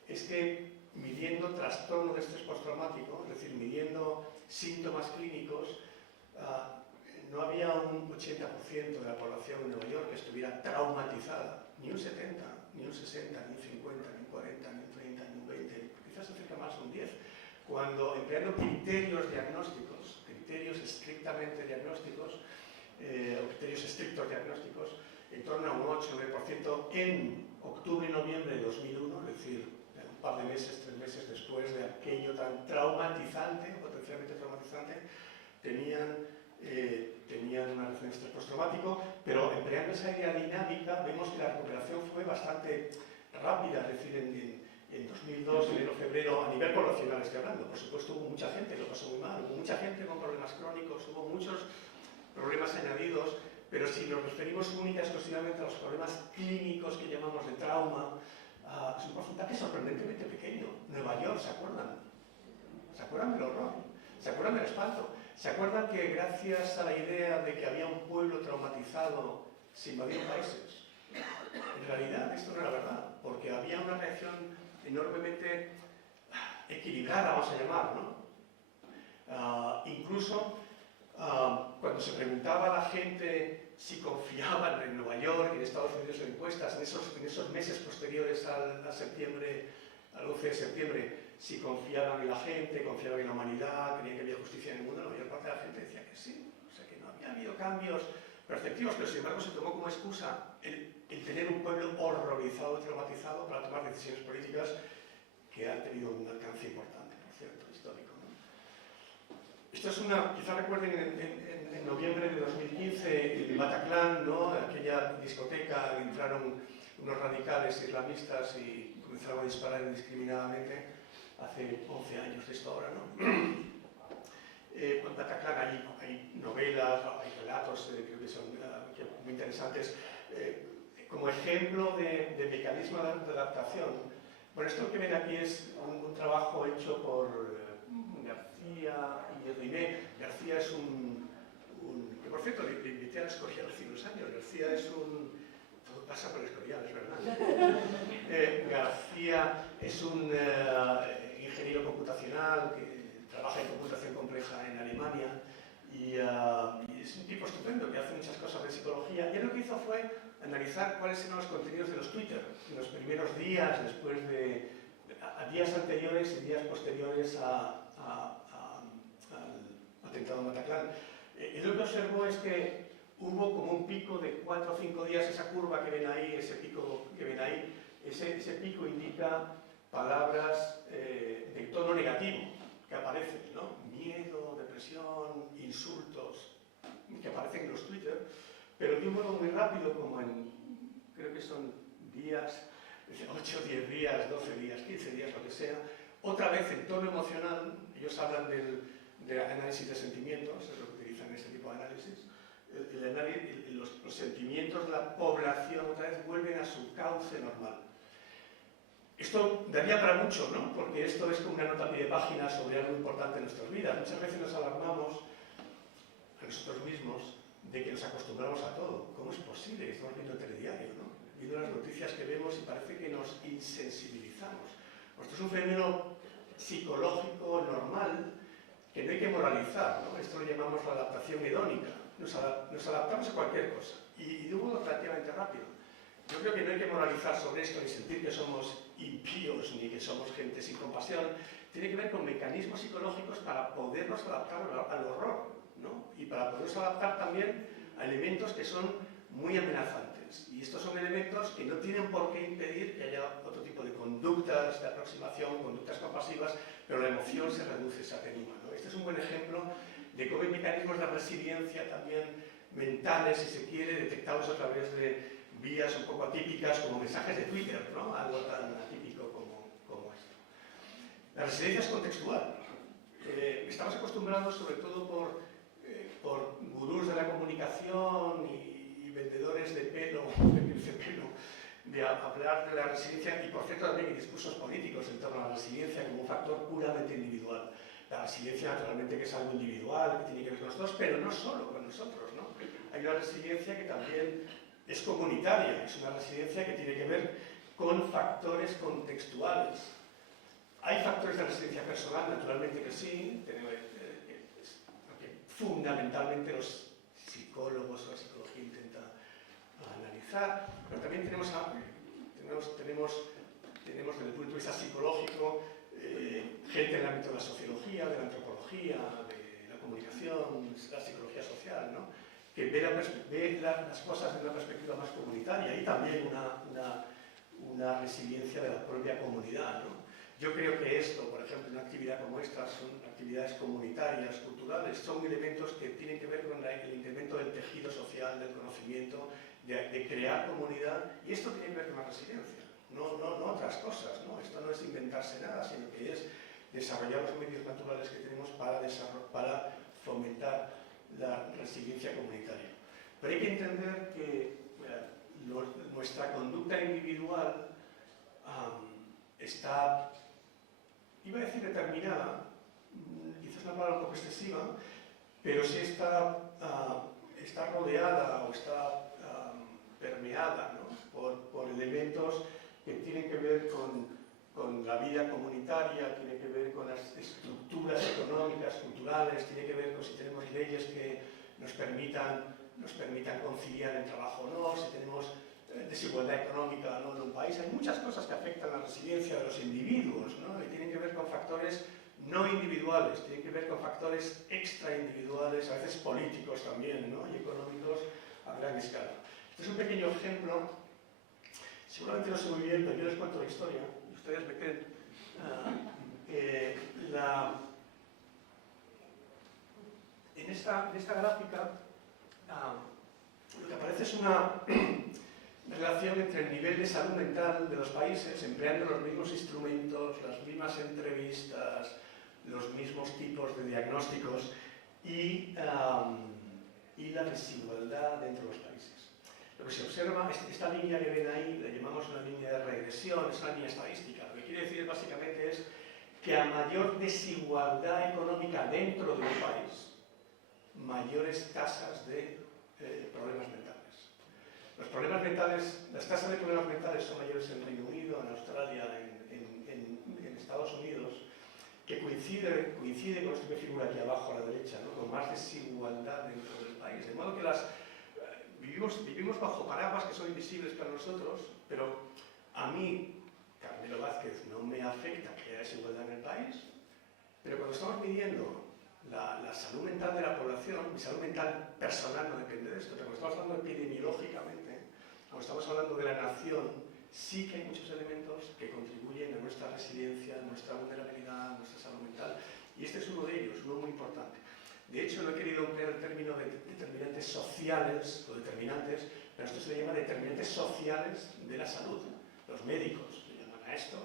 es que midiendo trastorno de estrés postraumático, es decir, midiendo síntomas clínicos, no había un 80% de la población en Nueva York que estuviera traumatizada, ni un 70, ni un 60, ni un 50, ni un 40, ni un 30, ni un 20, quizás acerca más a un 10, cuando empleando criterios diagnósticos, criterios estrictamente diagnósticos, o criterios estrictos diagnósticos, en torno a un 8-9% en octubre y noviembre de 2001, es decir, un par de meses, 3 meses después de aquello tan traumatizante, potencialmente traumatizante, tenían una reacción de estrés postraumático, pero empleando esa idea dinámica vemos que la recuperación fue bastante rápida, es decir, en 2002, enero-febrero, a nivel poblacional estoy hablando. Por supuesto hubo mucha gente que lo pasó muy mal, hubo mucha gente con problemas crónicos, hubo muchos problemas añadidos, pero si nos referimos única y exclusivamente a los problemas clínicos que llamamos de trauma, es un porcentaje sorprendentemente pequeño. Nueva York, ¿se acuerdan? ¿Se acuerdan del horror? ¿Se acuerdan del espanto? ¿Se acuerdan que gracias a la idea de que había un pueblo traumatizado se invadieron países? En realidad esto no era verdad, porque había una reacción enormemente equilibrada, vamos a llamar, ¿no? Incluso cuando se preguntaba a la gente si confiaban en Nueva York y en Estados Unidos en encuestas, en esos meses posteriores al 11 de septiembre, si confiaban en la gente, confiaban en la humanidad, creían que había justicia en el mundo, la mayor parte de la gente decía que sí, o sea que no había habido cambios perceptivos, pero sin embargo se tomó como excusa el tener un pueblo horrorizado y traumatizado para tomar decisiones políticas que han tenido un alcance importante, por cierto, histórico, ¿no? Esto es quizá recuerden en noviembre de 2015 en Bataclan, ¿no? Aquella discoteca, entraron unos radicales islamistas y comenzaron a disparar indiscriminadamente. Hace 11 años de esto ahora, ¿no? En Bataclan hay novelas, hay relatos creo que son muy interesantes, como ejemplo de mecanismo de adaptación. Bueno, esto que ven aquí es un trabajo hecho por García y Riné. García es que por cierto le invité al Escorial hace unos años. García es todo pasa por el Escorial, es verdad. García es un ingeniero computacional que trabaja en computación compleja en Alemania y es un tipo estupendo que hace muchas cosas de psicología. Y él lo que hizo fue analizar cuáles eran los contenidos de los Twitter en los primeros días, después a días anteriores y días posteriores al atentado en Bataclan. Y lo que observó es que hubo como un pico de 4 o 5 días, esa curva que ven ahí, ese pico que ven ahí, ese pico indica palabras de tono negativo que aparecen, ¿no? Miedo, depresión, insultos, que aparecen en los Twitter, pero de un modo muy rápido, como creo que son días, 8, 10 días, 12 días, 15 días, lo que sea, otra vez en tono emocional. Ellos hablan del análisis de sentimientos, es lo que utilizan en este tipo de análisis. Los sentimientos de la población otra vez vuelven a su cauce normal. Esto daría para mucho, ¿no? Porque esto es como una nota a pie de página sobre algo importante en nuestras vidas. Muchas veces nos alarmamos a nosotros mismos de que nos acostumbramos a todo. ¿Cómo es posible? Estamos viendo el telediario, ¿no? Viendo las noticias que vemos y parece que nos insensibilizamos. Esto es un fenómeno psicológico normal que no hay que moralizar, ¿no? Esto lo llamamos la adaptación hedónica. Nos adaptamos a cualquier cosa y de un modo relativamente rápido. Yo creo que no hay que moralizar sobre esto ni sentir que somos impíos ni que somos gente sin compasión. Tiene que ver con mecanismos psicológicos para podernos adaptar al horror, ¿no? Y para podernos adaptar también a elementos que son muy amenazantes. Y estos son elementos que no tienen por qué impedir que haya otro tipo de conductas de aproximación, conductas compasivas, pero la emoción se reduce, se atenúa, ¿no? Este es un buen ejemplo de cómo hay mecanismos de resiliencia también mentales, si se quiere, detectados a través de vías un poco atípicas como mensajes de Twitter, ¿no? Algo tan atípico como esto. La resiliencia es contextual. Estamos acostumbrados, sobre todo por gurús de la comunicación y vendedores de pelo, de hablar de la resiliencia, y por cierto también hay discursos políticos en torno a la resiliencia como un factor puramente individual. La resiliencia naturalmente que es algo individual, que tiene que ver con nosotros, pero no solo con nosotros, ¿no? Hay una resiliencia que también es comunitaria, es una resiliencia que tiene que ver con factores contextuales. Hay factores de resiliencia personal, naturalmente que sí, que fundamentalmente los psicólogos o la psicología intenta analizar, pero también tenemos desde el punto de vista psicológico gente en el ámbito de la sociología, de la antropología, de la comunicación, la psicología social, ¿no? Que ve las cosas desde una perspectiva más comunitaria y también una resiliencia de la propia comunidad, ¿no? Yo creo que esto, por ejemplo, una actividad como esta, son actividades comunitarias, culturales, son elementos que tienen que ver con el incremento del tejido social, del conocimiento, de crear comunidad, y esto tiene que ver con la resiliencia, no otras cosas, ¿no? Esto no es inventarse nada, sino que es desarrollar los medios naturales que tenemos para fomentar la resiliencia comunitaria. Pero hay que entender que nuestra conducta individual está, iba a decir determinada, quizás una palabra un poco excesiva, pero sí está rodeada o está permeada, ¿no? por elementos que tienen que ver con la vida comunitaria, tiene que ver con las estructuras económicas, culturales, tiene que ver con si tenemos leyes que nos permitan conciliar el trabajo o no, si tenemos desigualdad económica o no en un país. Hay muchas cosas que afectan la resiliencia de los individuos, ¿no? Y tienen que ver con factores no individuales, tienen que ver con factores extraindividuales, a veces políticos también, ¿no? Y económicos a gran escala. Este es un pequeño ejemplo, seguramente no sé muy bien, pero yo les cuento la historia y ustedes me creen. En esta gráfica lo que aparece es una relación entre el nivel de salud mental de los países, empleando los mismos instrumentos, las mismas entrevistas, los mismos tipos de diagnósticos y la desigualdad dentro de los países. Lo que se observa, esta línea que ven ahí, la llamamos una línea de regresión, es una línea estadística. Lo que quiere decir básicamente es que a mayor desigualdad económica dentro de un país, mayores tasas de problemas mentales. Los problemas mentales, las tasas de problemas mentales son mayores en Reino Unido, en Australia, en Estados Unidos, que coincide con esto que figura aquí abajo a la derecha, ¿no? Con más desigualdad dentro del país. De modo que vivimos bajo paraguas que son invisibles para nosotros, pero a mí, Carmelo Vázquez, no me afecta que haya desigualdad en el país, pero cuando estamos midiendo la salud mental de la población, mi salud mental personal no depende de esto, pero cuando estamos hablando epidemiológicamente, cuando estamos hablando de la nación, sí que hay muchos elementos que contribuyen a nuestra resiliencia, a nuestra vulnerabilidad, a nuestra salud mental, y este es uno de ellos, uno muy importante. De hecho, no he querido emplear el término de determinantes sociales o determinantes, pero esto se le llama determinantes sociales de la salud. Los médicos le llaman a esto,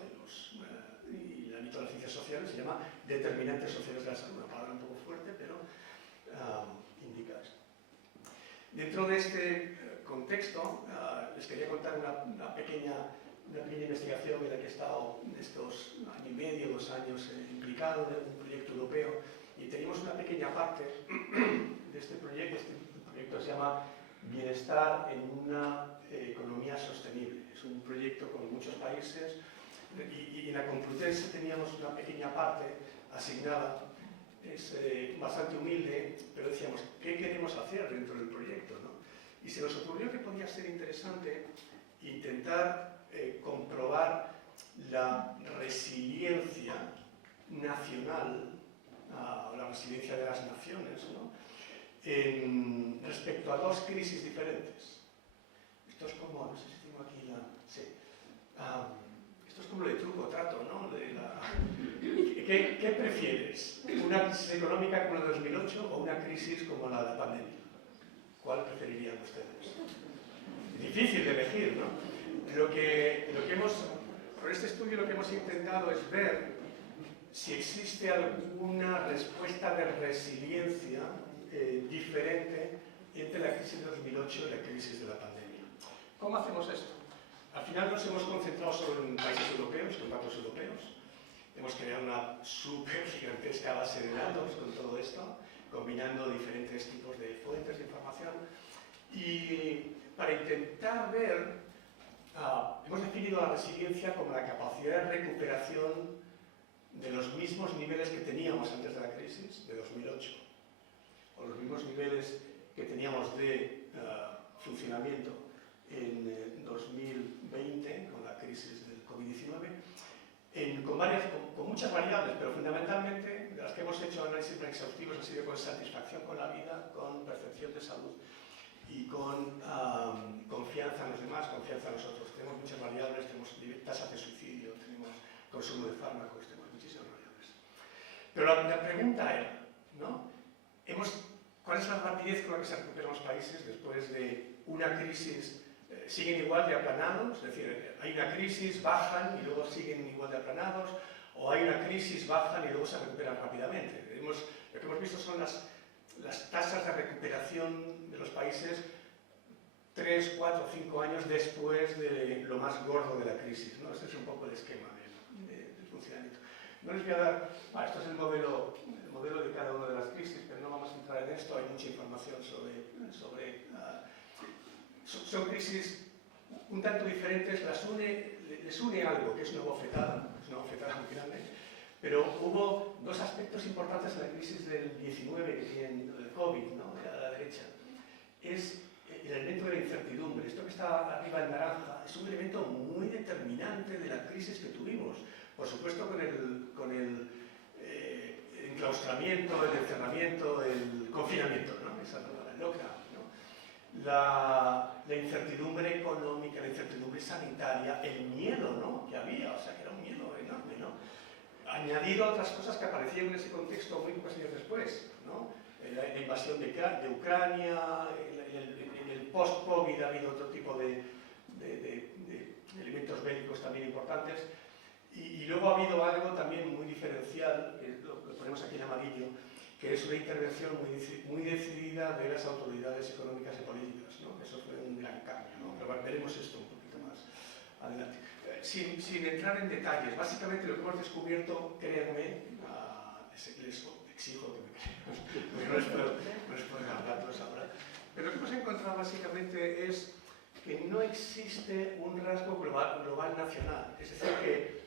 y el ámbito de las ciencias sociales se llama determinantes sociales de la salud. Una palabra un poco fuerte, pero indica esto. Dentro de este contexto, les quería contar una pequeña investigación en la que he estado estos año y medio, 2 años implicado en un proyecto europeo, y tenemos una pequeña parte de este proyecto. Este proyecto se llama Bienestar en una economía sostenible. Es un proyecto con muchos países y en la Complutense teníamos una pequeña parte asignada. Es bastante humilde, pero decíamos, ¿qué queremos hacer dentro del proyecto, ¿no? Y se nos ocurrió que podía ser interesante intentar comprobar la resiliencia nacional, la resiliencia de las naciones, ¿no? Respecto a 2 crisis diferentes. Esto es como, no sé si tengo aquí la... Sí. Esto es como lo de truco o trato, ¿no? ¿Qué ¿qué prefieres? ¿Una crisis económica como la de 2008 o una crisis como la de la pandemia? ¿Cuál preferirían ustedes? Difícil de elegir, ¿no? Con este estudio lo que hemos intentado es ver si existe alguna respuesta de resiliencia diferente entre la crisis de 2008 y la crisis de la pandemia. ¿Cómo hacemos esto? Al final nos hemos concentrado solo en países europeos, en bancos europeos. Hemos creado una súper gigantesca base de datos con todo esto, combinando diferentes tipos de fuentes de información. Y para intentar ver, hemos definido la resiliencia como la capacidad de recuperación de los mismos niveles que teníamos antes de la crisis de 2008, o los mismos niveles que teníamos de funcionamiento en 2020 con la crisis del COVID-19, con muchas variables, pero fundamentalmente de las que hemos hecho análisis exhaustivos ha sido con satisfacción con la vida, con percepción de salud y con confianza en los demás, confianza en nosotros. Tenemos muchas variables, tenemos tasas de suicidio, tenemos consumo de fármacos, tenemos muchísimas variables. Pero la pregunta era, ¿no? ¿Cuál es la rapidez con la que se recuperan los países después de una crisis? ¿Siguen igual de aplanados? Es decir, hay una crisis, bajan y luego siguen igual de aplanados, o hay una crisis, bajan y luego se recuperan rápidamente. Lo que hemos visto son las tasas de recuperación de los países 3, 4, 5 años después de lo más gordo de la crisis, ¿no? Ese es un poco el esquema del funcionamiento. No les voy a dar, esto es el modelo de cada una de las crisis, pero no vamos a entrar en esto, hay mucha información son crisis un tanto diferentes, les une algo, que es una bofetada muy grande, pero hubo dos aspectos importantes en la crisis del 19 que tienen el COVID, ¿no? A la derecha. Es el elemento de la incertidumbre. Esto que está arriba en naranja es un elemento muy determinante de la crisis que tuvimos. Por supuesto con el enclaustramiento, el encerramiento, el confinamiento, ¿no? Esa palabra, el lockdown, ¿no? La incertidumbre económica, la incertidumbre sanitaria, el miedo, ¿no? Que había, o sea, que era un miedo enorme, ¿no? Añadido a otras cosas que aparecieron en ese contexto muy pocos años después, ¿no? La invasión de Ucrania, en el post-COVID ha habido otro tipo de elementos bélicos también importantes. Y luego ha habido algo también muy diferencial, que lo ponemos aquí en amarillo, que es una intervención muy decidida de las autoridades económicas y políticas, ¿no? Eso fue un gran cambio, ¿no? Pero veremos esto un poquito más adelante. Sin entrar en detalles, básicamente lo que hemos descubierto, créanme, les exijo que me crean, porque no les puedo hablar todos ahora, pero lo que hemos encontrado básicamente es que no existe un rasgo global nacional, es decir,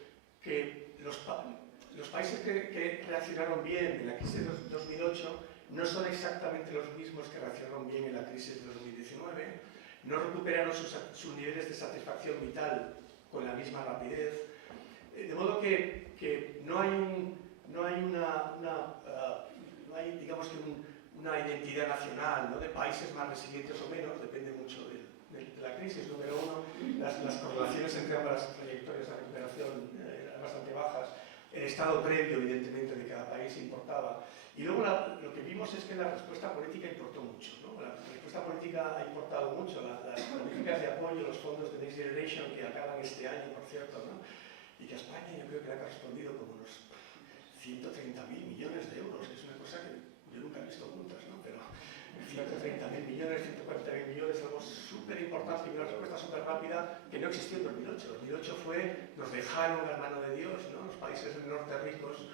que los países que reaccionaron bien en la crisis de 2008 no son exactamente los mismos que reaccionaron bien en la crisis de 2019, no recuperaron sus niveles de satisfacción vital con la misma rapidez, de modo que no hay digamos que una identidad nacional, ¿no? De países más resilientes o menos, depende mucho de la crisis. Número uno, las correlaciones entre ambas trayectorias de recuperación eran bastante bajas. El estado previo, evidentemente, de cada país importaba. Y luego lo que vimos es que la respuesta política importó mucho, ¿no? La respuesta política ha importado mucho. Las políticas de apoyo, los fondos de Next Generation, que acaban este año, por cierto, ¿no? Y que a España yo creo que le ha correspondido como unos 130.000 millones de euros, que es una cosa que yo nunca he visto juntas, ¿no? Pero 130.000 millones, 140.000 millones, algo súper importante y una respuesta súper rápida que no existió en 2008. 2008 nos dejaron la mano de Dios, ¿no? Los países del norte ricos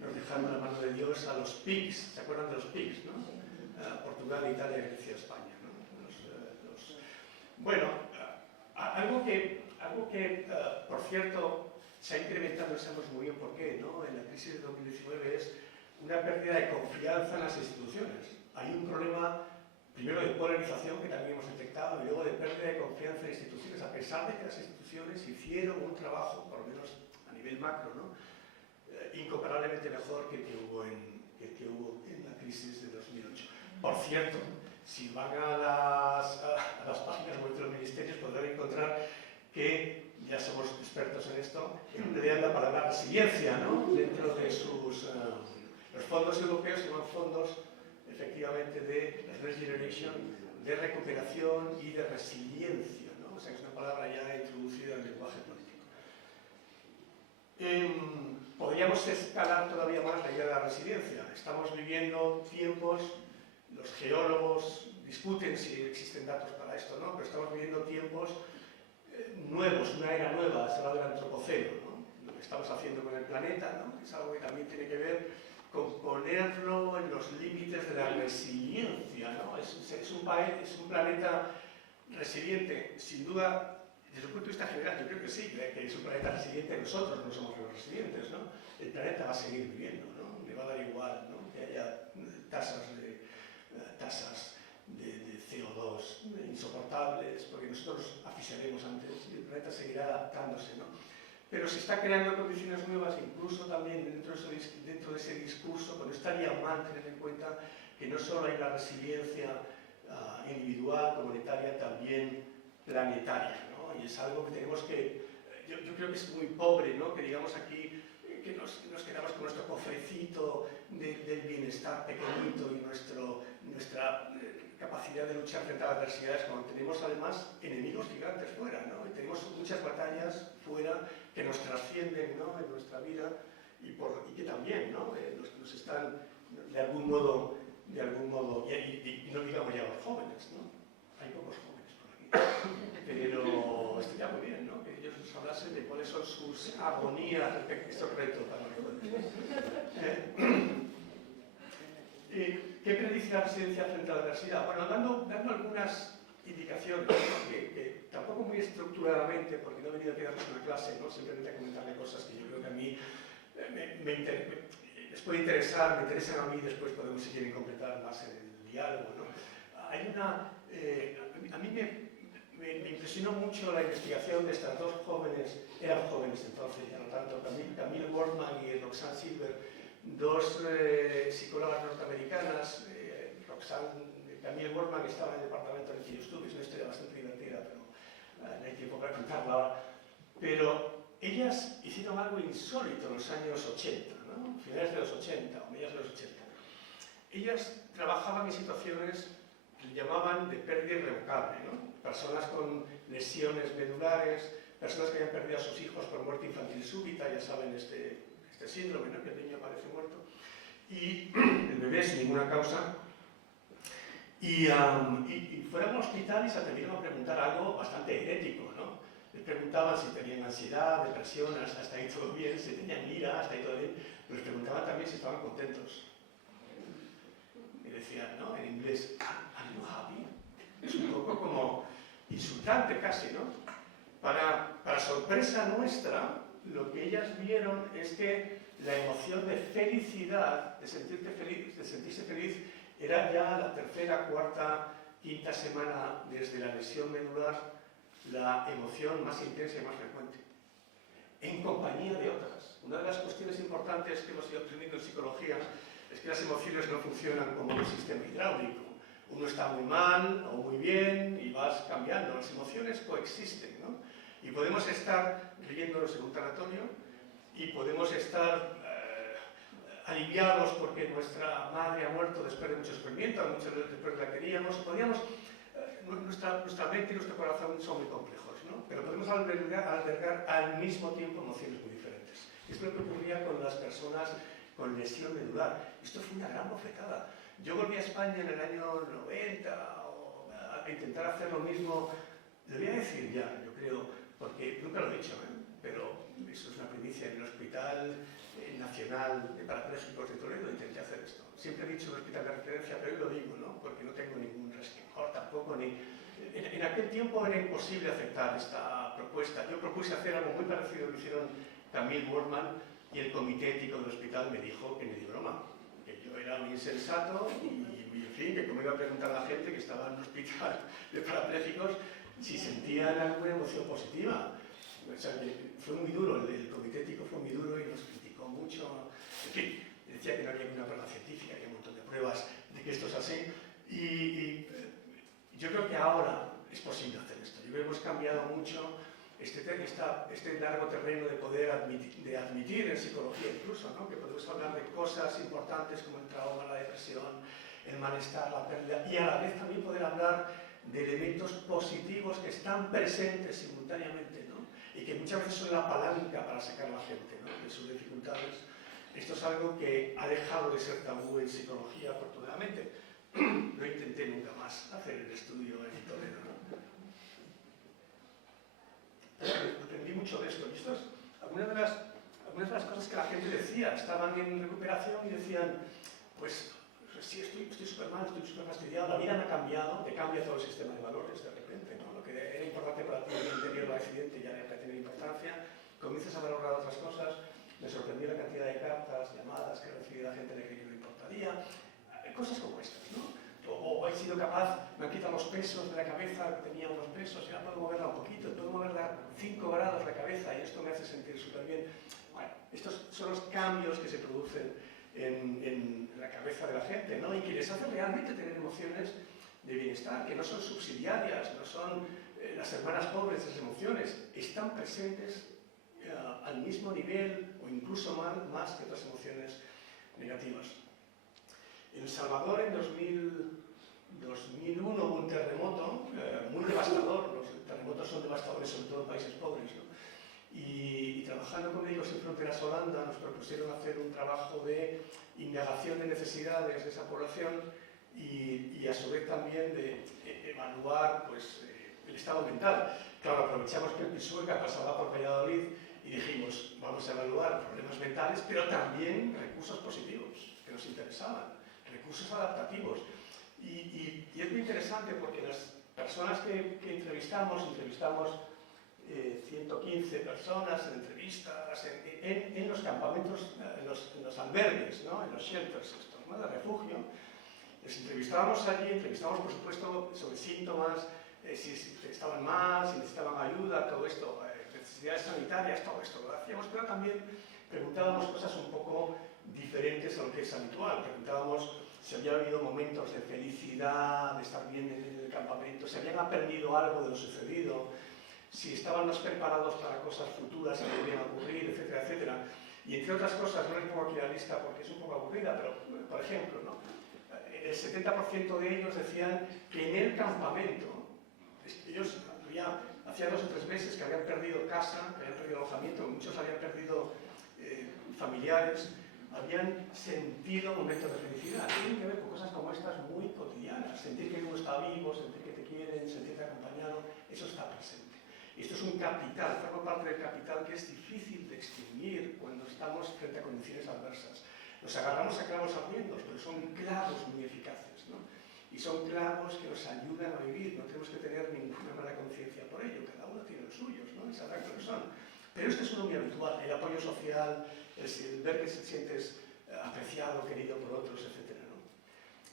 nos dejaron la mano de Dios a los PIGS, ¿se acuerdan de los PIGS, no? Portugal, Italia, Grecia, España, ¿no? Bueno, algo que por cierto, se ha incrementado, no sabemos muy bien por qué, ¿no? En la crisis de 2019 es una pérdida de confianza en las instituciones. Hay un problema, primero, de polarización, que también hemos detectado, y luego de pérdida de confianza en instituciones, a pesar de que las instituciones hicieron un trabajo, por lo menos a nivel macro, ¿no? Incomparablemente mejor que el que hubo en la crisis de 2008. Por cierto, si van a las páginas web de los ministerios podrán encontrar que ya somos expertos en esto, emplean la palabra resiliencia, ¿no? Dentro de sus... los fondos europeos se llaman fondos, efectivamente, de regeneration, de recuperación y de resiliencia, ¿no? O sea, que es una palabra ya introducida en el lenguaje político. Podríamos escalar todavía más la idea de la resiliencia. Estamos viviendo tiempos, los geólogos discuten si existen datos para esto, ¿no? Pero estamos viviendo tiempos nuevos, una era nueva, se habla del antropoceno, ¿no? Lo que estamos haciendo con el planeta, ¿no? Es algo que también tiene que ver con ponerlo en los límites de la resiliencia, ¿no? Es un planeta resiliente, sin duda. Desde el punto de vista general, yo creo que sí, que es un planeta resiliente, nosotros no somos los resilientes, ¿no? El planeta va a seguir viviendo, ¿no? Le va a dar igual, ¿no? Que haya tasas de CO2 insoportables, porque nosotros asfixiaremos antes y el planeta seguirá adaptándose, ¿no? Pero se está creando condiciones nuevas, incluso también dentro de ese discurso, no estaría mal tener en cuenta que no solo hay la resiliencia individual, comunitaria, también planetaria, ¿no? Y es algo que tenemos que, yo creo que es muy pobre, ¿no? Que digamos aquí que nos quedamos con nuestro cofrecito del bienestar pequeñito y nuestra capacidad de luchar frente a las adversidades, cuando tenemos además enemigos gigantes fuera, ¿no? Y tenemos muchas batallas fuera que nos trascienden, ¿no? En nuestra vida y que también, ¿no? Nos están de algún modo, y no digamos ya los jóvenes, ¿no? Hay pocos jóvenes por aquí, pero estaría muy bien, ¿no? Que ellos nos hablasen de cuáles son sus agonías respecto a este reto para los jóvenes. ¿Qué predice la residencia frente a la adversidad? Bueno, dando algunas indicaciones, ¿no? que tampoco muy estructuradamente, porque no he venido aquí a darles una clase, ¿no? Simplemente a comentarle cosas que yo creo que a mí les puede interesar, me interesan a mí, después podemos, si quieren, completar más en el diálogo, ¿no? Hay a mí me impresionó mucho la investigación de estas dos jóvenes, eran jóvenes entonces, ya no tanto, Camille Wortmann y Roxanne Silver, dos psicólogas norteamericanas. Camille Wortmann estaba en el departamento en el que yo estuve, es una historia bastante divertida, pero no hay tiempo para contarla ahora. Pero ellas hicieron algo insólito en los años 80, ¿no? Finales de los 80 o mediados de los 80. Ellas trabajaban en situaciones que llamaban de pérdida irrevocable, ¿no? Personas con lesiones medulares, personas que habían perdido a sus hijos por muerte infantil súbita, ya saben, este síndrome, ¿no? Que el niño aparece muerto, y el bebé sin ninguna causa. Y fueron al hospital y se atrevieron a preguntar algo bastante herético, ¿no? Les preguntaban si tenían ansiedad, depresión, hasta ahí todo bien, si tenían ira, hasta ahí todo bien, pero les preguntaban también si estaban contentos. Y decían, ¿no? En inglés, ¿are you happy? Es un poco como insultante casi, ¿no? Para sorpresa nuestra, lo que ellas vieron es que la emoción de felicidad, de sentirse feliz, era ya la tercera, cuarta, quinta semana desde la lesión medular la emoción más intensa y más frecuente, en compañía de otras. Una de las cuestiones importantes que hemos ido aprendiendo en psicología es que las emociones no funcionan como un sistema hidráulico. Uno está muy mal o muy bien y vas cambiando. Las emociones coexisten, ¿no? Y podemos estar riéndonos en un tanatorio y podemos estar aliviados porque nuestra madre ha muerto después de mucho sufrimiento, muchas veces después de la queríamos. Nuestra mente y nuestro corazón son muy complejos, ¿no? Pero podemos albergar al mismo tiempo emociones muy diferentes. Esto es lo que ocurría con las personas con lesión medular. Esto fue una gran bofetada. Yo volví a España en el año 90 a intentar hacer lo mismo. Le voy a decir ya, yo creo, porque nunca lo he dicho, pero eso es una primicia. En el Hospital Nacional de Parapléjicos de Toledo intenté hacer esto. Siempre he dicho el hospital de referencia, pero hoy lo digo, ¿no? Porque no tengo ningún resquemor tampoco, ni... En aquel tiempo era imposible aceptar esta propuesta. Yo propuse hacer algo muy parecido a lo que hicieron Camille Wortmann y el comité ético del hospital me dijo que me dio broma, que yo era muy insensato y en fin, que como iba a preguntar a la gente que estaba en un hospital de parapléjicos si sentían alguna emoción positiva. O sea, fue muy duro, el comité ético fue muy duro y nos criticó mucho. En fin, decía que no había ninguna prueba científica, había un montón de pruebas de que esto es así. Y yo creo que ahora es posible hacer esto. Yo creo que hemos cambiado mucho este este largo terreno de poder admitir en psicología incluso, ¿no? Que podemos hablar de cosas importantes como el trauma, la depresión, el malestar, la pérdida, y a la vez también poder hablar de elementos positivos que están presentes simultáneamente, ¿no? Y que muchas veces son la palanca para sacar a la gente, ¿no?, de sus dificultades. Esto es algo que ha dejado de ser tabú en psicología, afortunadamente. No intenté nunca más hacer el estudio en Toledo, ¿no? Aprendí mucho de esto. Y esto es algunas de las cosas que la gente decía. Estaban en recuperación y decían, pues sí, estoy súper mal, estoy súper fastidiado, la vida me ha cambiado, te cambia todo el sistema de valores de repente, ¿no? Lo que era importante para ti en el interior del accidente ya deja de tener importancia, comienzas a valorar otras cosas. Me sorprendió la cantidad de cartas, llamadas que recibí de la gente de que no le importaría, cosas como estas, ¿no? O he sido capaz, me han quitado los pesos de la cabeza, tenía unos pesos, y ahora puedo moverla un poquito, puedo moverla 5 grados la cabeza y esto me hace sentir súper bien. Bueno, estos son los cambios que se producen en la cabeza de la gente, ¿no? Y que les hace realmente tener emociones de bienestar, que no son subsidiarias, no son las hermanas pobres de las emociones, están presentes al mismo nivel o incluso más que otras emociones negativas. En El Salvador en 2001 hubo un terremoto muy devastador. Los terremotos son devastadores, sobre todo en países pobres, ¿no? Y trabajando con ellos en Fronteras Holanda nos propusieron hacer un trabajo de indagación de necesidades de esa población y a su vez también de evaluar, pues, el estado mental. Claro, aprovechamos que el Pisuerga pasaba por Valladolid y dijimos, vamos a evaluar problemas mentales, pero también recursos positivos que nos interesaban, recursos adaptativos. Y es muy interesante porque las personas que entrevistamos 115 personas en entrevistas, en los campamentos, en los albergues, ¿no?, en los shelters estos, ¿no?, de refugio. Les entrevistábamos allí, entrevistábamos por supuesto sobre síntomas, si estaban mal, si necesitaban ayuda, todo esto, necesidades sanitarias, todo esto lo hacíamos, pero también preguntábamos cosas un poco diferentes a lo que es habitual. Preguntábamos si había habido momentos de felicidad, de estar bien en el campamento, si habían aprendido algo de lo sucedido, si estaban más preparados para cosas futuras que podrían ocurrir, etcétera, etcétera. Y entre otras cosas, no les pongo aquí la lista porque es un poco aburrida, pero por ejemplo, ¿no?, el 70% de ellos decían que en el campamento, ellos hacía 2 o 3 meses que habían perdido casa, que habían perdido alojamiento, muchos habían perdido familiares, habían sentido momentos de felicidad. Tienen que ver con cosas como estas muy cotidianas. Sentir que uno está vivo, sentir que te quieren, sentirte acompañado, eso está presente. Y esto es un capital, forma parte del capital que es difícil de extinguir cuando estamos frente a condiciones adversas. Nos agarramos a clavos ardientes, pero son clavos muy eficaces, ¿no? Y son clavos que nos ayudan a vivir, no tenemos que tener ninguna mala conciencia por ello, cada uno tiene los suyos, ¿no?, y sabrá cuáles son. Pero esto es uno muy habitual, el apoyo social, el ver que te sientes apreciado, querido por otros, etc., ¿no?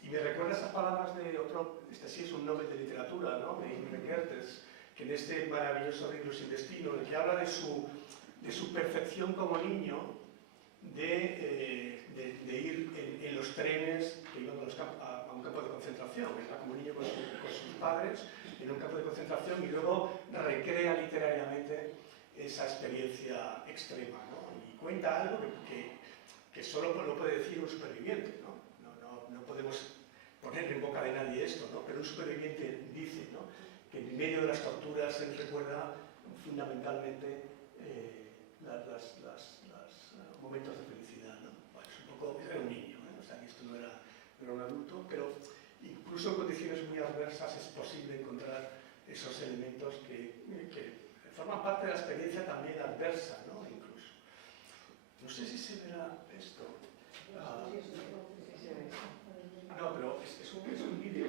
Y me recuerda esas palabras de otro, este sí es un Nobel de literatura, ¿no?, de Imre Kertész, que en este maravilloso libro Sin Destino, en el que habla de su percepción como niño de ir en los trenes que iban a un campo de concentración. Era como niño con sus padres en un campo de concentración y luego recrea literariamente esa experiencia extrema, ¿no? Y cuenta algo que solo lo puede decir un superviviente, ¿no? No podemos poner en boca de nadie esto, ¿no? Pero un superviviente dice, ¿no?, que en medio de las torturas él recuerda fundamentalmente los momentos de felicidad, ¿no? Bueno, es un poco, era un niño, ¿eh? O sea, que esto no era un adulto, pero incluso en condiciones muy adversas es posible encontrar esos elementos que forman parte de la experiencia también adversa, ¿no?, incluso. No sé si se verá esto. No, pero es un vídeo.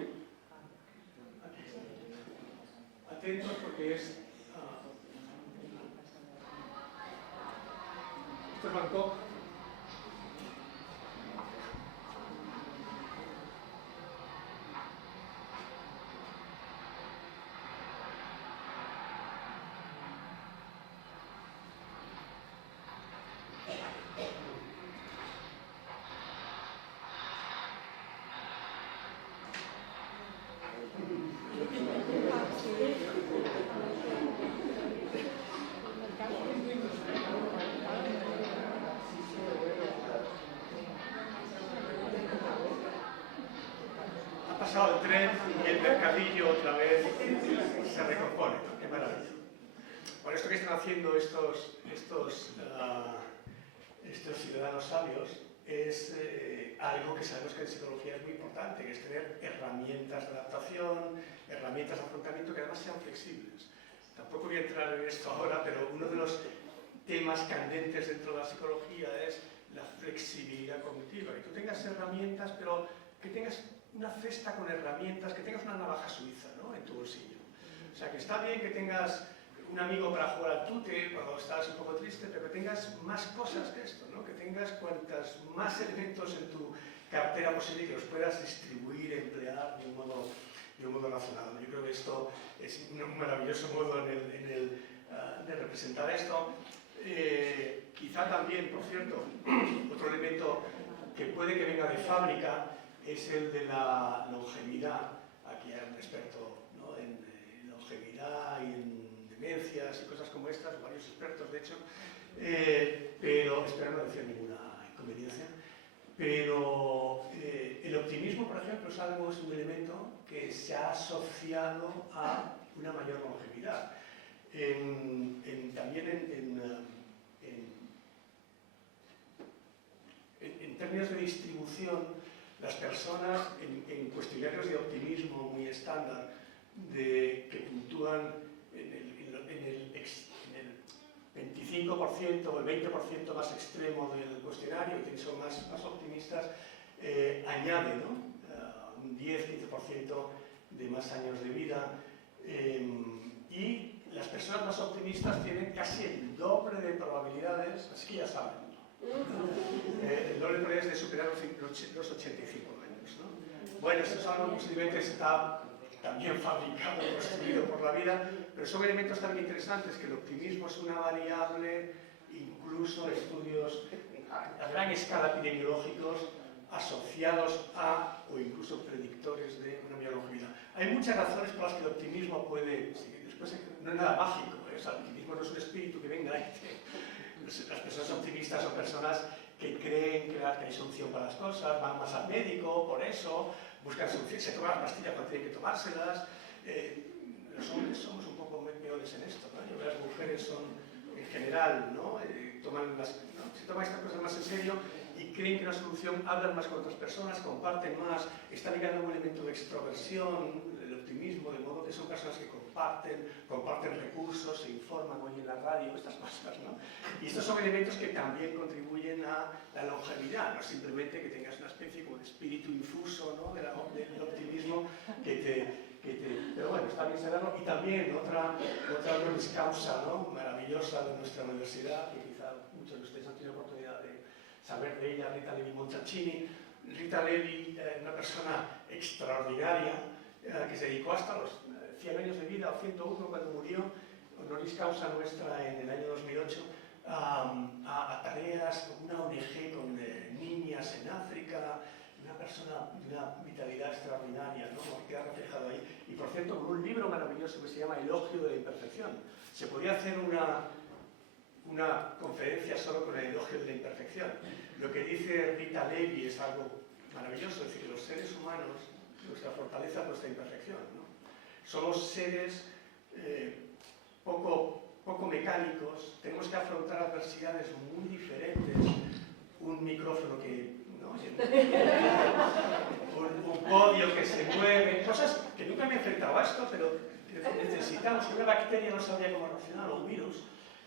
Atentos porque es... esto es Bangkok. pasado el tren y el mercadillo otra vez se recompone, ¿no? Qué maravilla. Bueno, esto que están haciendo estos ciudadanos sabios es algo que sabemos que en psicología es muy importante, que es tener herramientas de adaptación, herramientas de afrontamiento que además sean flexibles. Tampoco voy a entrar en esto ahora, pero uno de los temas candentes dentro de la psicología es la flexibilidad cognitiva, que tú tengas herramientas, pero que tengas una cesta con herramientas, que tengas una navaja suiza, ¿no?, en tu bolsillo. O sea, que está bien que tengas un amigo para jugar al tute cuando estás un poco triste, pero que tengas más cosas que esto, ¿no?, que tengas cuantas más elementos en tu cartera posible que los puedas distribuir, emplear de un modo razonable. Yo creo que esto es un maravilloso modo de representar esto. Quizá también, por cierto, otro elemento que puede que venga de fábrica es el de la longevidad. Aquí hay un experto, ¿no?, en longevidad y en demencias y cosas como estas, varios expertos de hecho, pero espero no decir ninguna inconveniencia. Pero el optimismo, por ejemplo, es un elemento que se ha asociado a una mayor longevidad. También en términos de distribución, las personas en cuestionarios de optimismo muy estándar, que puntúan en el 25% o el 20% más extremo del cuestionario, que son más optimistas, añade, ¿no?, un 10-15% de más años de vida. Y las personas más optimistas tienen casi el doble de probabilidades, así que ya saben, el doble de probabilidades de superar los 85 años, ¿no? Bueno, esto es algo que posiblemente está también fabricado, construido por la vida, pero son elementos también interesantes, que el optimismo es una variable, incluso estudios a gran escala epidemiológicos asociados a, o incluso predictores de una mayor longevidad. Hay muchas razones por las que el optimismo puede, después no es nada mágico, ¿eh? O sea, el optimismo no es un espíritu que venga y las personas optimistas son personas que creen que hay solución para las cosas, van más al médico, por eso, buscan soluciones, se toman las pastillas cuando tienen que tomárselas. Los hombres somos un poco peores en esto, ¿no? Yo creo que las mujeres son, en general, ¿no?, se toman estas cosas más en serio y creen que una solución, hablan más con otras personas, comparten más, está ligado a un elemento de extroversión, el optimismo, de modo que son personas que comparten recursos, se informan, oyen la radio, estas cosas, ¿no? Y estos son elementos que también contribuyen a la longevidad, no simplemente que tengas una especie como de espíritu infuso, ¿no?, del optimismo pero bueno, está bien saberlo. Y también otra honoris causa, ¿no?, maravillosa de nuestra universidad, que quizá muchos de ustedes han tenido oportunidad de saber de ella, Rita Levi-Montalcini. Rita Levi, una persona extraordinaria, que se dedicó hasta los 100 años de vida, o 101 cuando murió, honoris causa nuestra en el año 2008, a tareas con una ONG con niñas en África, una persona de una vitalidad extraordinaria, ¿no?, que queda reflejado ahí. Y por cierto, con un libro maravilloso que se llama Elogio de la imperfección. Se podía hacer una conferencia solo con el elogio de la imperfección. Lo que dice Rita Levi es algo maravilloso, es decir, los seres humanos, nuestra fortaleza es nuestra imperfección, ¿no? Somos seres poco mecánicos, tenemos que afrontar adversidades muy diferentes, un micrófono que, ¿no?, un podio que se mueve, cosas que nunca me he enfrentado a esto, pero necesitamos. Una bacteria no sabría cómo reaccionar, o un virus,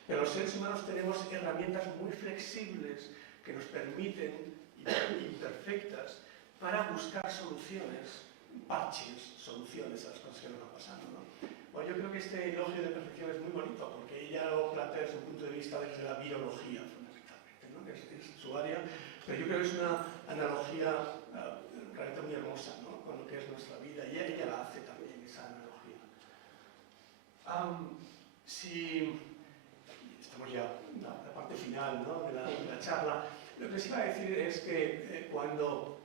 pero los seres humanos tenemos herramientas muy flexibles que nos permiten, imperfectas, para buscar soluciones, parches, soluciones a las cosas que nos van pasando, ¿no? Bueno, yo creo que este elogio de perfección es muy bonito, porque ella lo plantea desde un punto de vista desde la biología, fundamentalmente, ¿no?, que es su área, pero yo creo que es una analogía realmente muy hermosa, ¿no?, con lo que es nuestra vida, y ella la hace también, esa analogía. Si estamos ya en la parte final, ¿no?, de la charla, lo que les iba a decir es que cuando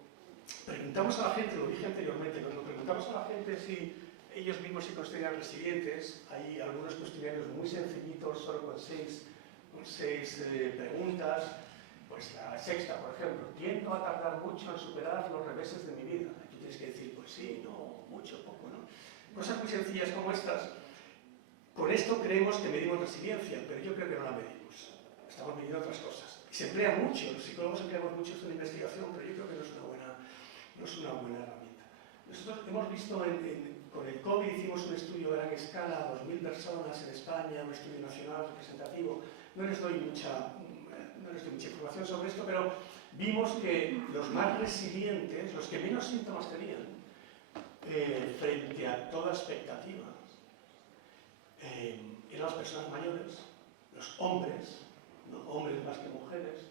preguntamos a la gente, lo dije anteriormente, cuando preguntamos a la gente si ellos mismos se consideran resilientes, hay algunos cuestionarios muy sencillitos, solo con seis preguntas. Pues la sexta, por ejemplo, tiendo a tardar mucho en superar los reveses de mi vida. Aquí tienes que decir, pues sí, no, mucho, poco, ¿no? Cosas muy sencillas como estas. Con esto creemos que medimos resiliencia, pero yo creo que no la medimos. Estamos midiendo otras cosas. Se emplea mucho, los psicólogos empleamos mucho esto en investigación, pero yo creo que no es una buena herramienta. Nosotros hemos visto con el COVID, hicimos un estudio a gran escala, 2.000 personas en España, un estudio nacional representativo. No les doy mucha información sobre esto, pero vimos que los más resilientes, los que menos síntomas tenían, frente a toda expectativa, eran las personas mayores, los hombres, ¿no? Hombres más que mujeres,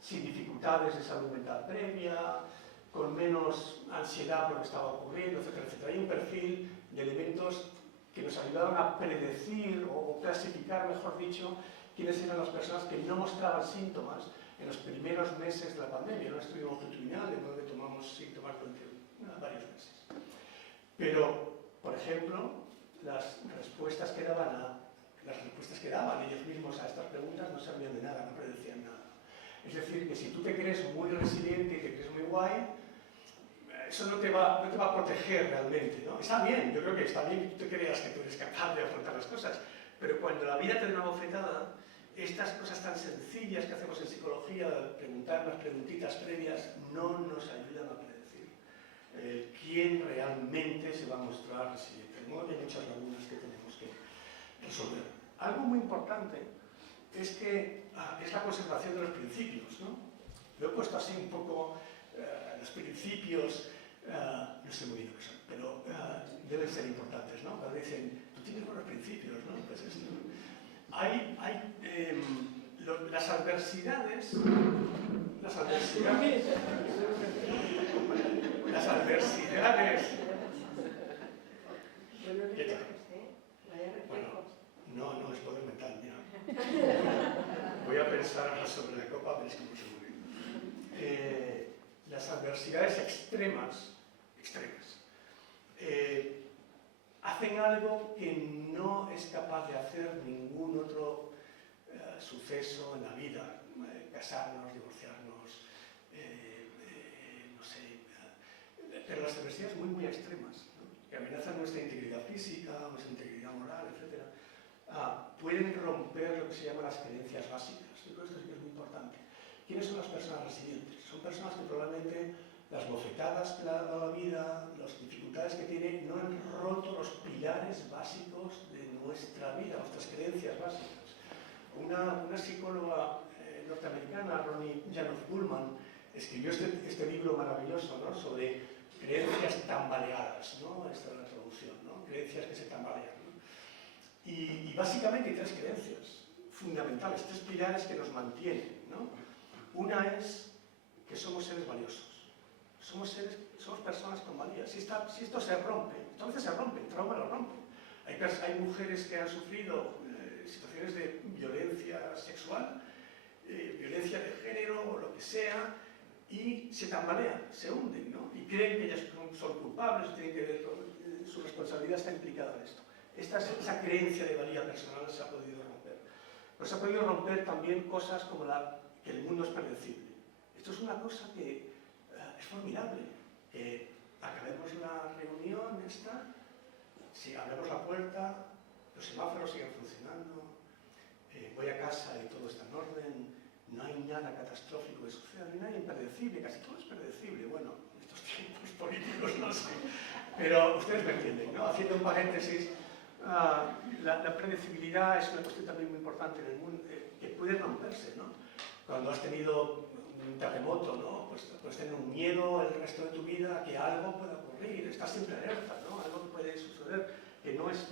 sin dificultades de salud mental previa, con menos ansiedad por lo que estaba ocurriendo, etcétera, etcétera. Hay un perfil de elementos que nos ayudaron a predecir o clasificar, mejor dicho, quiénes eran las personas que no mostraban síntomas en los primeros meses de la pandemia. Era un estudio longitudinal en donde tomamos síntomas durante varios meses. Pero, por ejemplo, las respuestas que daban ellos mismos a estas preguntas no servían de nada, no predecían nada. Es decir, que si tú te crees muy resiliente y te crees muy guay, eso no te va a proteger realmente, ¿no? Está bien, yo creo que está bien que tú te creas que tú eres capaz de afrontar las cosas, pero cuando la vida te da una bofetada, estas cosas tan sencillas que hacemos en psicología, preguntar las preguntitas previas, no nos ayudan a predecir quién realmente se va a mostrar resiliente. De modo que hay muchas lagunas que tenemos que resolver. Algo muy importante es la conservación de los principios, ¿no? Lo he puesto así un poco, los principios, no sé muy bien lo que son, pero deben ser importantes, ¿no? Cuando dicen, tú tienes buenos principios, ¿no? Pues esto. Las adversidades, bueno, no es poder mental, mira. Voy a pensar sobre la copa, pero es que no se muy bien. Las adversidades extremas, hacen algo que no es capaz de hacer ningún otro suceso en la vida. Casarnos, divorciarnos, no sé. Pero las adversidades muy extremas, ¿no? Que amenazan nuestra integridad física, nuestra integridad moral, etc. Pueden romper lo que se llaman las creencias básicas. Yo creo que esto sí que es muy importante. ¿Quiénes son las personas resilientes? Son personas que probablemente las bofetadas que le ha dado la vida, las dificultades que tienen, no han roto los pilares básicos de nuestra vida, nuestras creencias básicas. Una psicóloga norteamericana, Ronnie Janoff Bullman, escribió este libro maravilloso, ¿no? Sobre creencias tambaleadas, ¿no? Esta es la traducción, ¿no? Creencias que se tambalean, ¿no? Y básicamente hay tres creencias fundamentales, tres pilares que nos mantienen, ¿no? Una es que somos seres valiosos. Somos personas con valía. Si esto se rompe, entonces se rompe, el trauma lo rompe. Hay mujeres que han sufrido situaciones de violencia sexual, violencia de género o lo que sea, y se tambalean, se hunden, ¿no? Y creen que ellas son culpables, tienen que ver con, su responsabilidad está implicada en esto. Esa creencia de valía personal se ha podido romper. Pero se ha podido romper también cosas como que el mundo es predecible. Esto es una cosa que es formidable, que acabemos la reunión esta, si abrimos la puerta, los semáforos siguen funcionando, voy a casa y todo está en orden, no hay nada catastrófico que suceda, no hay nada impredecible, casi todo es predecible. Bueno, en estos tiempos políticos no sé, pero ustedes me entienden, ¿no? Haciendo un paréntesis, la predecibilidad es una cuestión también muy importante en el mundo, que puede romperse, ¿no? Cuando has tenido un terremoto, ¿no? Pues tener un miedo el resto de tu vida a que algo pueda ocurrir, estás siempre alerta, ¿no? Algo que puede suceder, que no es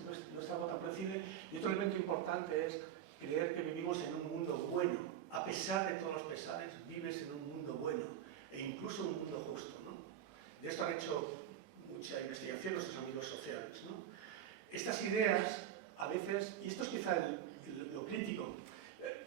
algo tan predecible. Y otro elemento importante es creer que vivimos en un mundo bueno. A pesar de todos los pesares, vives en un mundo bueno, e incluso un mundo justo, ¿no? De esto han hecho mucha investigación nuestros amigos sociales, ¿no? Estas ideas, a veces, y esto es quizá lo crítico,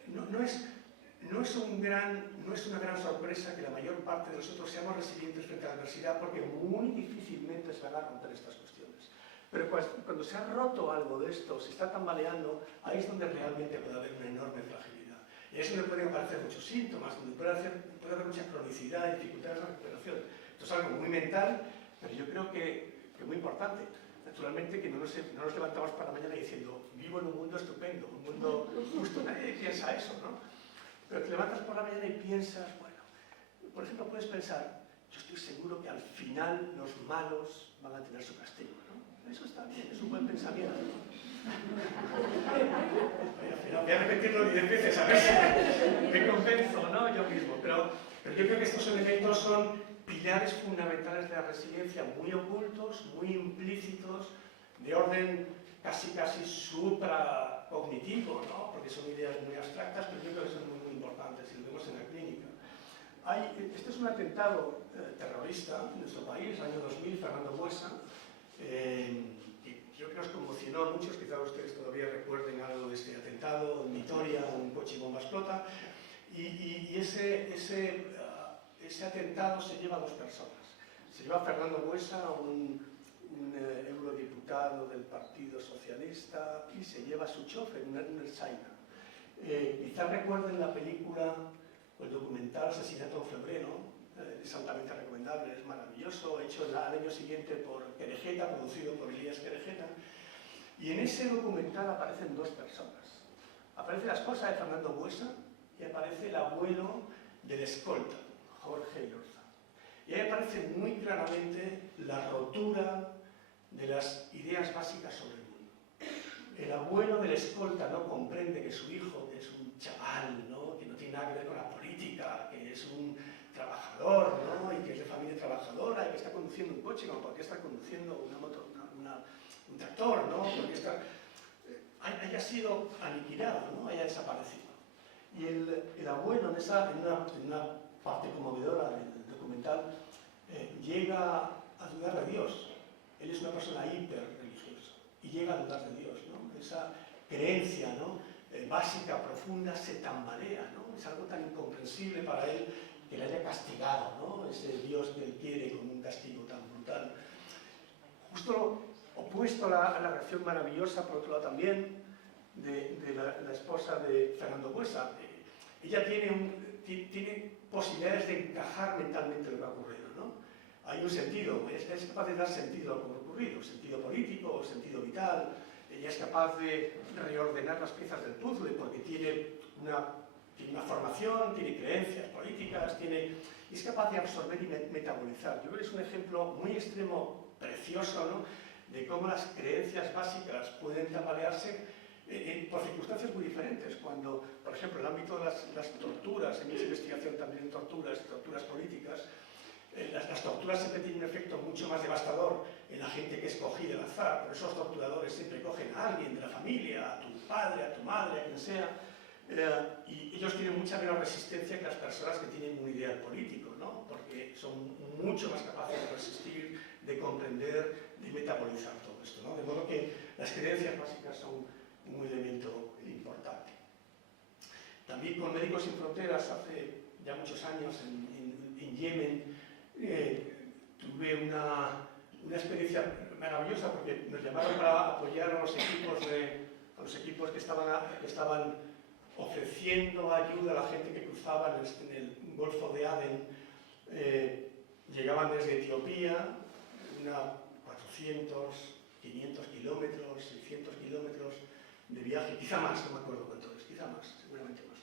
no es una gran sorpresa que la mayor parte de nosotros seamos resilientes frente a la adversidad, porque muy difícilmente se van a romper estas cuestiones. Pero cuando se ha roto algo de esto, se está tambaleando, ahí es donde realmente puede haber una enorme fragilidad. Y es donde pueden aparecer muchos síntomas, donde puede haber mucha cronicidad y dificultades de recuperación. Esto es algo muy mental, pero yo creo que muy importante. Naturalmente que no nos levantamos para mañana diciendo vivo en un mundo estupendo, un mundo justo, nadie piensa eso, ¿no? Pero te levantas por la mañana y piensas, bueno, por ejemplo puedes pensar, yo estoy seguro que al final los malos van a tener su castigo, ¿no? Eso está bien, es un buen pensamiento. Voy a repetirlo 10 veces a ver si me convenzo, ¿no? Yo mismo, pero yo creo que estos elementos son pilares fundamentales de la resiliencia, muy ocultos, muy implícitos, de orden casi supracognitivo, ¿no? Porque son ideas muy abstractas, pero yo creo que son muy importantes y lo vemos en la clínica. Este es un atentado terrorista en nuestro país, año 2000, Fernando Buesa, que creo que nos conmocionó a muchos, quizás ustedes todavía recuerden algo de este atentado, en Vitoria, un coche y bomba explota, y ese atentado se lleva a 2 personas. Se lleva a Fernando Buesa, un eurodiputado del Partido Socialista, y se lleva a su chofer, un ertzaina. Quizás recuerden la película o el documental Asesinato en Febrero, es altamente recomendable, es maravilloso, hecho al año siguiente por Querejeta, producido por Elías Querejeta, y en ese documental aparecen 2 personas. Aparece la esposa de Fernando Buesa y aparece el abuelo del escolta, Jorge Elorza. Y ahí aparece muy claramente la rotura de las ideas básicas sobre el mundo. El abuelo del escolta no comprende que su hijo, que es un chaval, ¿no? Que no tiene nada que ver con la política, que es un trabajador, ¿no? Y que es de familia trabajadora y que está conduciendo un coche, como podría estar conduciendo una moto, un tractor, ¿no? Porque haya sido aniquilado, ¿no? Haya desaparecido. Y el abuelo, en una parte conmovedora del documental, llega a dudar de Dios. Él es una persona hiperreligiosa y llega a dudar de Dios, ¿no? Esa creencia, ¿no? Básica, profunda, se tambalea, ¿no? Es algo tan incomprensible para él que le haya castigado, ¿no? Ese Dios que él quiere con un castigo tan brutal. Justo opuesto a la reacción maravillosa, por otro lado también, de la esposa de Fernando Buesa. Ella tiene posibilidades de encajar mentalmente lo que ha ocurrido, ¿no? Hay un sentido, es capaz de dar sentido a lo que ha ocurrido, sentido político, sentido vital. Ella es capaz de reordenar las piezas del puzzle porque tiene una formación, tiene creencias políticas, y es capaz de absorber y metabolizar. Yo creo que es un ejemplo muy extremo, precioso, ¿no? De cómo las creencias básicas pueden tambalearse por circunstancias muy diferentes. Cuando, por ejemplo, en el ámbito de las torturas, en esa investigación también en torturas políticas, las torturas siempre tienen un efecto mucho más devastador en la gente que es cogida al azar. Por eso los torturadores siempre cogen a alguien de la familia, a tu padre, a tu madre, a quien sea, y ellos tienen mucha menos resistencia que las personas que tienen un ideal político, ¿no? Porque son mucho más capaces de resistir, de comprender, de metabolizar todo esto, ¿no? De modo que las creencias básicas son un elemento importante. También con Médicos Sin Fronteras, hace ya muchos años en Yemen, tuve una experiencia maravillosa porque nos llamaron para apoyar a los equipos que estaban ofreciendo ayuda a la gente que cruzaba en el Golfo de Adén. Llegaban desde Etiopía, 400, 500 kilómetros, 600 kilómetros de viaje, quizá más, no me acuerdo cuánto es, quizá más, seguramente más.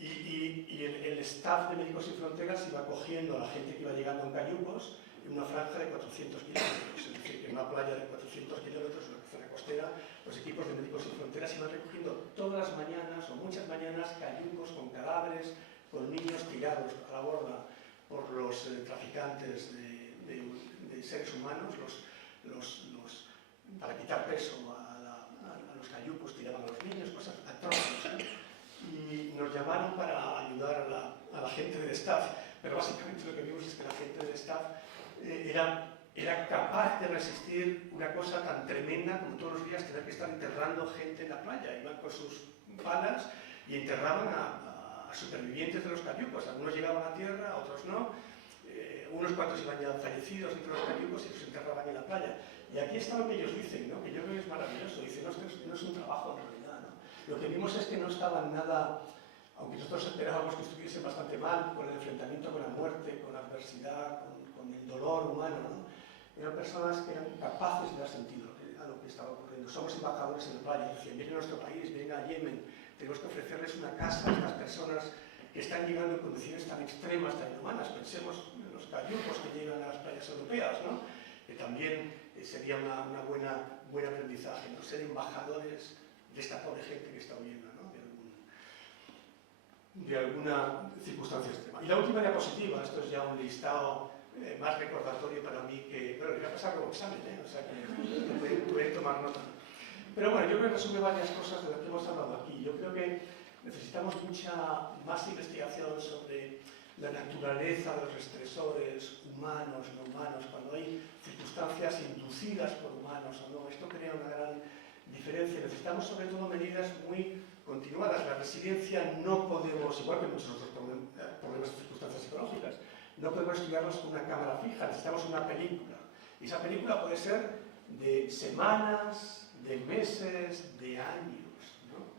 Y el staff de Médicos Sin Fronteras iba cogiendo a la gente que iba llegando en cayucos en una franja de 400 kilómetros, es decir, que en una playa de 400 kilómetros, en la zona costera, los equipos de Médicos Sin Fronteras iban recogiendo todas las mañanas o muchas mañanas cayucos con cadáveres, con niños tirados a la borda por los traficantes de seres humanos, para quitar peso a los cayucos, tiraban a los niños, cosas atroces, ¿eh? Y nos llamaron para ayudar a la gente del staff, pero básicamente lo que vimos es que la gente del staff era capaz de resistir una cosa tan tremenda como todos los días tener que estar enterrando gente en la playa. Iban con sus palas y enterraban a supervivientes de los cayucos. Algunos llegaban a tierra, otros no. Unos cuantos iban ya fallecidos dentro de los cayucos y los enterraban en la playa. Y aquí está lo que ellos dicen, ¿no? Que yo creo que es maravilloso. Dicen, no, esto no es un trabajo en realidad, ¿no? Lo que vimos es que no estaban nada aunque nosotros esperábamos que estuviesen bastante mal con el enfrentamiento con la muerte, con la adversidad, con el dolor humano, ¿no? Eran personas que eran capaces de dar sentido a lo que estaba ocurriendo. Somos embajadores en el valle, decían, vienen a nuestro país, vienen a Yemen, tenemos que ofrecerles una casa a estas personas que están llegando en condiciones tan extremas, tan inhumanas. Pensemos en los cayucos que llegan a las playas europeas, ¿no? Que también sería una buen aprendizaje, ¿no? Ser embajadores de esta pobre gente que está huyendo, ¿no? De alguna circunstancia extrema. Y la última diapositiva, esto es ya un listado más recordatorio para mí que, bueno, le voy a pasar como examen, o sea que pueden tomar nota. Pero bueno, yo creo que resume varias cosas de las que hemos hablado aquí. Yo creo que necesitamos mucha más investigación sobre la naturaleza de los estresores humanos, no humanos, cuando hay circunstancias inducidas por humanos o no. Esto crea una gran diferencia. Necesitamos sobre todo medidas muy continuadas. La resiliencia no podemos, igual que muchos otros problemas de circunstancias psicológicas, no podemos estudiarlos con una cámara fija, necesitamos una película. Y esa película puede ser de semanas, de meses, de años, ¿no?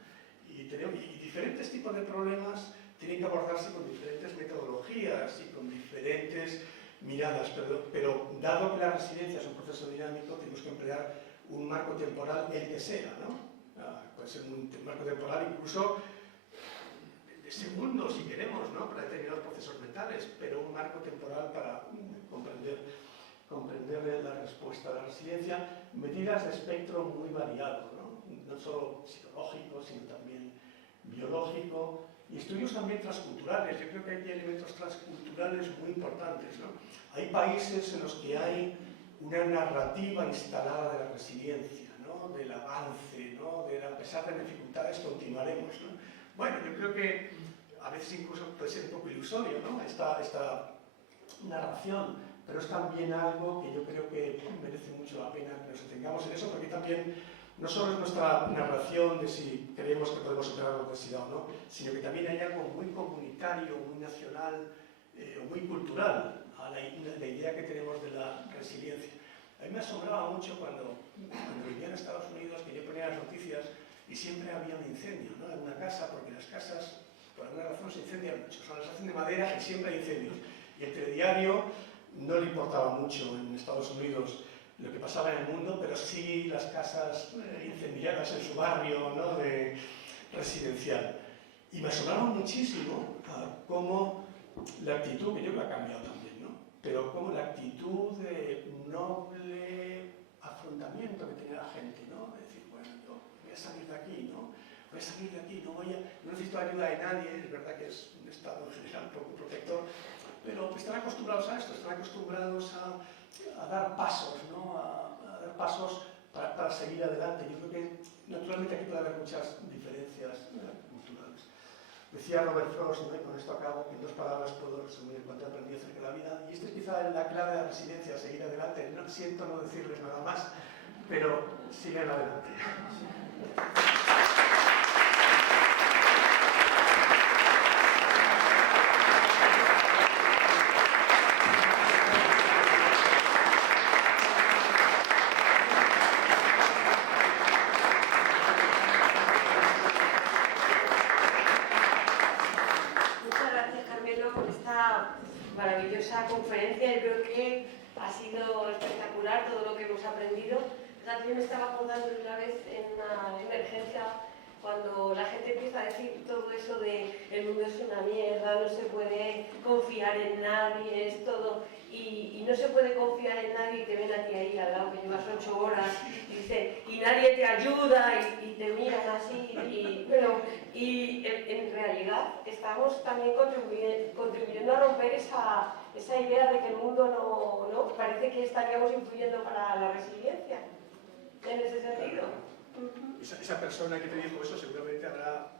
Y diferentes tipos de problemas tienen que abordarse con diferentes metodologías y con diferentes miradas, pero dado que la resiliencia es un proceso dinámico, tenemos que emplear un marco temporal, el que sea, ¿no? Puede ser un marco temporal incluso de segundos, si queremos, ¿no? Para determinados procesos mentales, pero un marco temporal para comprender la respuesta a la resiliencia, medidas de espectro muy variado, no solo psicológico, sino también biológico, y estudios también transculturales. Yo creo que hay elementos transculturales muy importantes, ¿no? Hay países en los que hay una narrativa instalada de la resiliencia, ¿no? Del avance, ¿no? A pesar de dificultades continuaremos, ¿no? Bueno, yo creo que a veces incluso puede ser un poco ilusorio, ¿no? Esta narración, pero es también algo que yo creo que merece mucho la pena que nos detengamos en eso, porque también no solo es nuestra narración de si creemos que podemos superar la adversidad o no, sino que también hay algo muy comunitario, muy nacional, muy cultural a la idea que tenemos de la resiliencia. A mí me asombraba mucho cuando vivía en Estados Unidos, que yo ponía las noticias y siempre había un incendio, ¿no? En una casa, porque las casas, por alguna razón, se incendian mucho. O sea, las hacen de madera y siempre hay incendios. Y el telediario no le importaba mucho en Estados Unidos lo que pasaba en el mundo, pero sí las casas incendiadas en su barrio, ¿no? Residencial. Y me asombraba muchísimo cómo la actitud, que yo creo que ha cambiado también, ¿no? Pero como la actitud de noble afrontamiento que tenía la gente, ¿no? Es decir, bueno, yo voy a salir de aquí, ¿no? Voy a salir de aquí, no necesito ayuda de nadie, es verdad que es un estado en general poco protector, pero están acostumbrados a esto, están acostumbrados a dar pasos, ¿no? A dar pasos para seguir adelante. Yo creo que naturalmente aquí puede haber muchas diferencias culturales. Decía Robert Frost, ¿no? Y con esto acabo, que en 2 palabras puedo resumir cuánto he aprendido acerca de la vida. Y esta es quizá la clave de la resiliencia, seguir adelante. No siento no decirles nada más, pero sigan adelante. Maravillosa conferencia, yo creo que ha sido espectacular todo lo que hemos aprendido. También me estaba acordando una vez en una emergencia, cuando la gente empieza a decir todo eso de el mundo es una mierda, no se puede confiar en nadie, es todo, y no se puede confiar en nadie, y te ven a ti ahí al lado que llevas 8 horas y dicen, y nadie te ayuda y te miran así, y en realidad estamos también contribuyendo a romper esa idea de que el mundo no parece que estaríamos influyendo para la resiliencia en ese sentido. Esa persona que te dijo eso seguramente habrá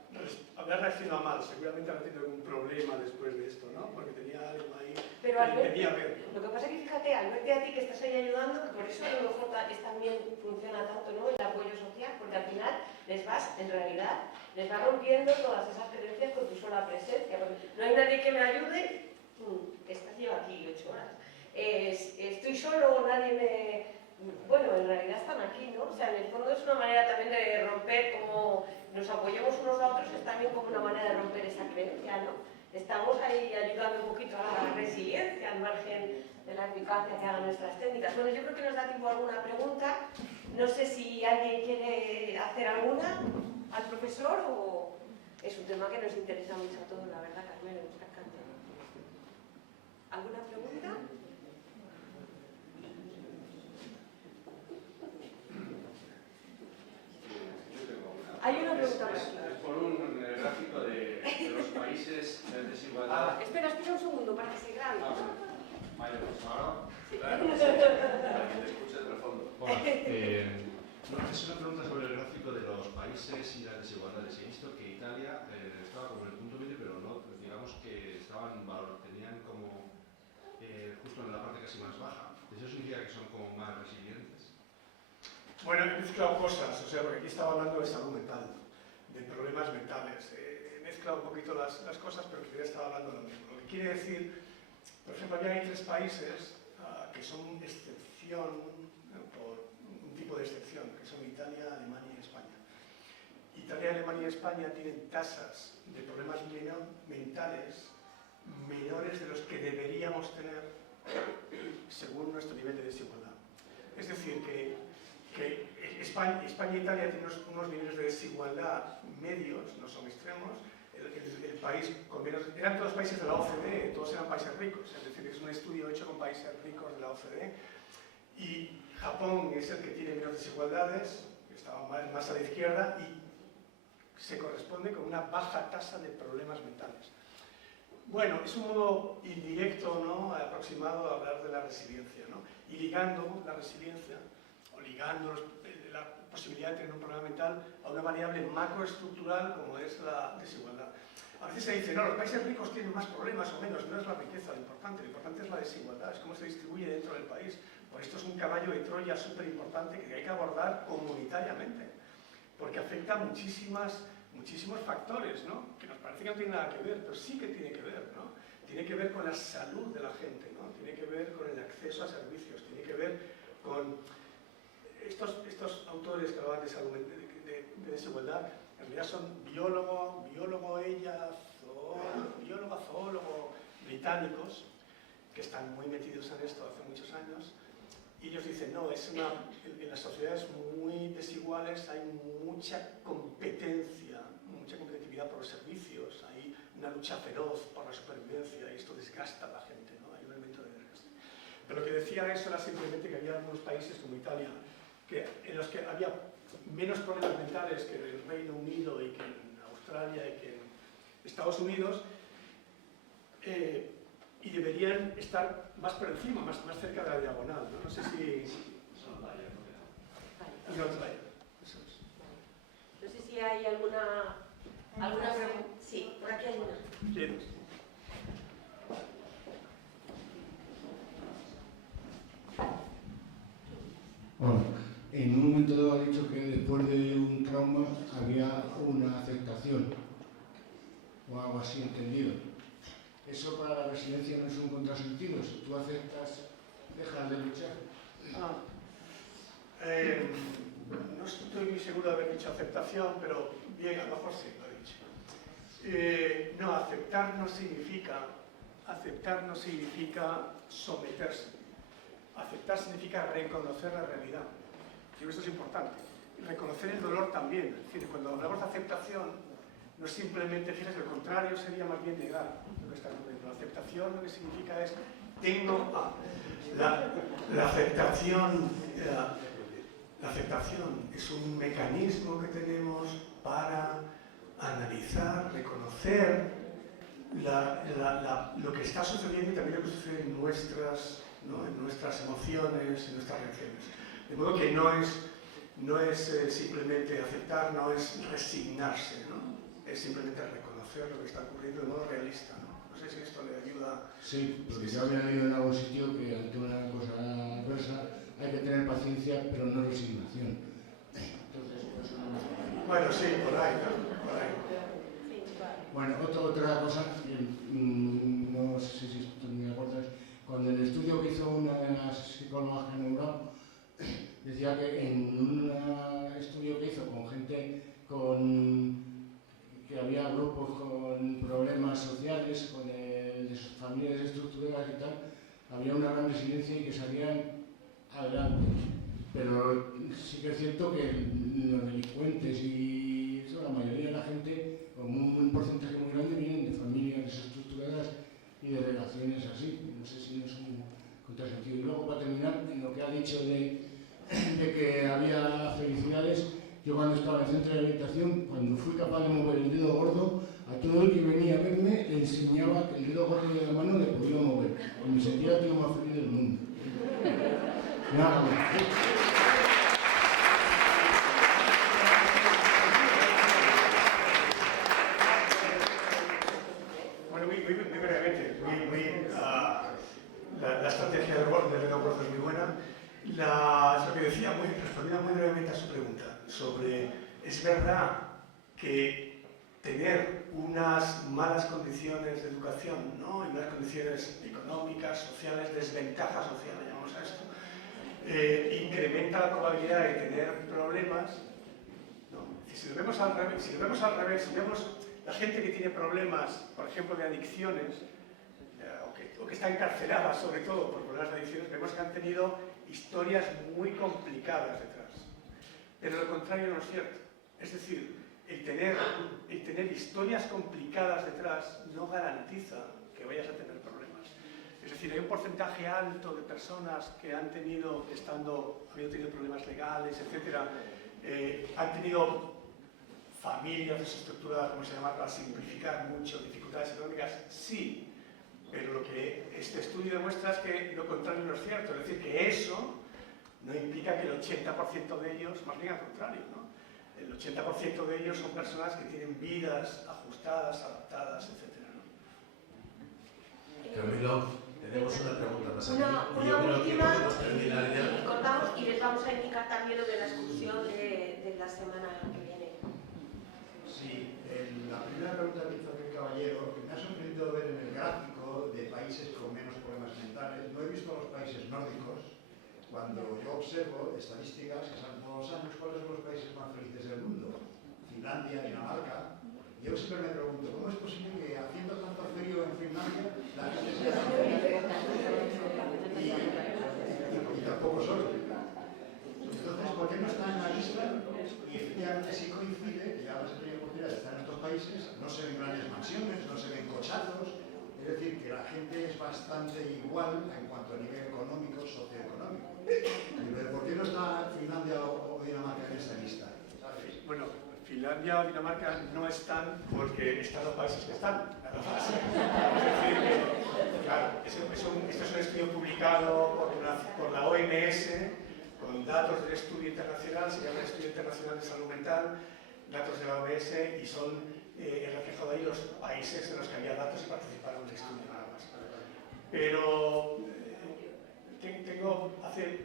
reaccionado mal, seguramente habrá tenido algún problema después de esto, ¿no? Porque tenía algo ahí pero que impedía ver. Lo que pasa es que fíjate, al verte a ti que estás ahí ayudando, que por eso a lo mejor también funciona tanto, ¿no? El apoyo social, porque al final en realidad les vas rompiendo todas esas creencias con tu sola presencia. Porque no hay nadie que me ayude, estás lleva aquí 8 horas. Estoy solo, nadie bueno, en realidad están aquí, ¿no? O sea, en el fondo es una manera también de romper, como nos apoyemos unos a otros, es también como una manera de romper esa creencia, ¿no? Estamos ahí ayudando un poquito a la resiliencia, al margen de la eficacia que hagan nuestras técnicas. Bueno, yo creo que nos da tiempo a alguna pregunta. No sé si alguien quiere hacer alguna al profesor o es un tema que nos interesa mucho a todos, la verdad, Carmen, nos encanta. ¿Alguna pregunta? Hay una pregunta por aquí. Es por un gráfico de los países de desigualdad. Espera un segundo para que se grabe. Vale, pues ahora. Sí. Claro, para que te escuches de fondo. Hola. Es una pregunta sobre el gráfico de los países y las desigualdades. He visto que Italia estaba como en el punto medio, pero no, digamos que tenían como justo en la parte casi más baja. ¿Eso significa que son como más resilientes? Bueno, he mezclado cosas, o sea, porque aquí estaba hablando de salud mental, de problemas mentales. He mezclado un poquito las cosas, pero en realidad estaba hablando de lo mismo. Lo que quiere decir, por ejemplo, aquí hay 3 países que son excepción, por un tipo de excepción, que son Italia, Alemania y España. Italia, Alemania y España tienen tasas de problemas mentales menores de los que deberíamos tener según nuestro nivel de desigualdad. Es decir, que España e Italia tienen unos niveles de desigualdad medios, no son extremos. El país con menos, eran todos países de la OCDE, todos eran países ricos, es decir, es un estudio hecho con países ricos de la OCDE. Y Japón es el que tiene menos desigualdades, estaba más a la izquierda, y se corresponde con una baja tasa de problemas mentales. Bueno, es un modo indirecto, ¿no?, aproximado a hablar de la resiliencia, ¿no? Y ligando la resiliencia, o ligando la posibilidad de tener un problema mental a una variable macroestructural como es la desigualdad. A veces se dice, no, los países ricos tienen más problemas o menos, no es la riqueza lo importante es la desigualdad, es cómo se distribuye dentro del país. Por esto es un caballo de Troya súper importante que hay que abordar comunitariamente, porque afecta a muchísimos factores, ¿no?, que nos parece que no tienen nada que ver, pero sí que tiene que ver, ¿no? Tiene que ver con la salud de la gente, ¿no? Tiene que ver con el acceso a servicios, tiene que ver con estos autores que hablan de salud, de desigualdad, en realidad son biólogo zoólogo británicos que están muy metidos en esto hace muchos años, y ellos dicen, no, en las sociedades muy desiguales hay mucha competitividad por los servicios, hay una lucha feroz por la supervivencia y esto desgasta a la gente, ¿no? Hay un elemento de desgaste. Pero lo que decía eso era simplemente que había algunos países como Italia en los que había menos problemas mentales que en el Reino Unido y que en Australia y que en Estados Unidos, y deberían estar más por encima, más cerca de la diagonal, ¿no? No sé si... Vale. Eso es. No sé si hay alguna pregunta. Sí, por aquí hay una. Bien. Hola. En un momento dado ha dicho que después de un trauma había una aceptación, o algo así entendido. Eso para la resiliencia no es un contrasentido. Si tú aceptas, dejas de luchar. No estoy muy seguro de haber dicho aceptación, pero bien, a lo mejor sí lo he dicho. No, aceptar no significa someterse. Aceptar significa reconocer la realidad. Creo que esto es importante. Reconocer el dolor también. Es decir, cuando hablamos de aceptación, no simplemente, fíjate, lo contrario sería más bien negar lo que está ocurriendo. La aceptación lo que significa es, la aceptación es un mecanismo que tenemos para analizar, reconocer lo que está sucediendo y también lo que sucede en nuestras emociones, en nuestras reacciones. De modo que no es simplemente aceptar, no es resignarse, ¿no? Es simplemente reconocer lo que está ocurriendo de modo realista, ¿no? No sé si esto le ayuda. Sí, porque yo había leído en algún sitio que ante una cosa adversa hay que tener paciencia, pero no resignación. Entonces, por eso no... Bueno, sí, por ahí, ¿no? Por ahí. Bueno, otra cosa, no sé si esto me acuerdas, cuando en el estudio que hizo una de las psicólogas que he nombrado, decía que en un estudio que hizo con gente que había grupos con problemas sociales, de sus familias estructuradas y tal, había una gran resiliencia y que salían adelante. Pero sí que es cierto que los delincuentes y la mayoría de la gente, como un porcentaje muy grande, vienen de familias desestructuradas y de relaciones así. No sé si no es un contrasentido. Y luego, para terminar, en lo que ha dicho de que había felicidades, yo cuando estaba en el centro de rehabilitación, cuando fui capaz de mover el dedo gordo, a todo el que venía a verme le enseñaba que el dedo gordo de la mano le podía mover. Y me sentía el tío más feliz del mundo. Nada más. Bueno, muy brevemente, la estrategia del dedo gordo es muy buena. Lo que decía, respondiendo muy brevemente a su pregunta, sobre, es verdad que tener unas malas condiciones de educación, ¿no? Y unas condiciones económicas, sociales, desventaja social, llamamos a esto, incrementa la probabilidad de tener problemas, ¿no? Si lo vemos al revés, si vemos la gente que tiene problemas, por ejemplo, de adicciones, o que está encarcelada sobre todo por problemas de adicciones, vemos que han tenido historias muy complicadas detrás. Pero lo contrario no es cierto. Es decir, el tener historias complicadas detrás no garantiza que vayas a tener problemas. Es decir, hay un porcentaje alto de personas que han tenido, habiendo tenido problemas legales, etcétera, han tenido familias desestructuradas, como se llama, para simplificar mucho, dificultades económicas, sí. Pero lo que este estudio demuestra es que lo contrario no es cierto. Es decir, que eso no implica que el 80% de ellos, más bien al contrario, ¿no? El 80% de ellos son personas que tienen vidas ajustadas, adaptadas, etc., ¿no? Camilo, tenemos una pregunta más aquí. Una última, podemos terminar ya. y cortamos y les vamos a indicar también lo de la excursión de la semana que viene. Sí, la primera pregunta que hizo aquel caballero, que me ha sorprendido ver en el gráfico de países con menos problemas mentales. No he visto a los países nórdicos. Cuando yo observo estadísticas que salen todos los años, ¿cuáles son los países más felices del mundo? Finlandia, Dinamarca. Y yo siempre me pregunto, ¿cómo es posible que haciendo tanto frío en Finlandia la gente sea tan feliz y tampoco solo? Entonces, ¿por qué no está en la lista? Y efectivamente sí coincide, que ya vas a tener oportunidad de estar en estos países, no se ven grandes mansiones, no se ven cochazos, es decir, que la gente es bastante igual en cuanto a nivel económico, socioeconómico. Pero ¿por qué no está Finlandia o Dinamarca en esta lista? ¿Sabes? Bueno, Finlandia o Dinamarca no están porque están los países que están, nada más. Es decir, claro, esto es un estudio publicado por la OMS, con datos del estudio internacional, se llama Estudio Internacional de Salud Mental, datos de la OMS, y son reflejado ahí los países en los que había datos y participaron en el estudio, nada más. Pero tengo hace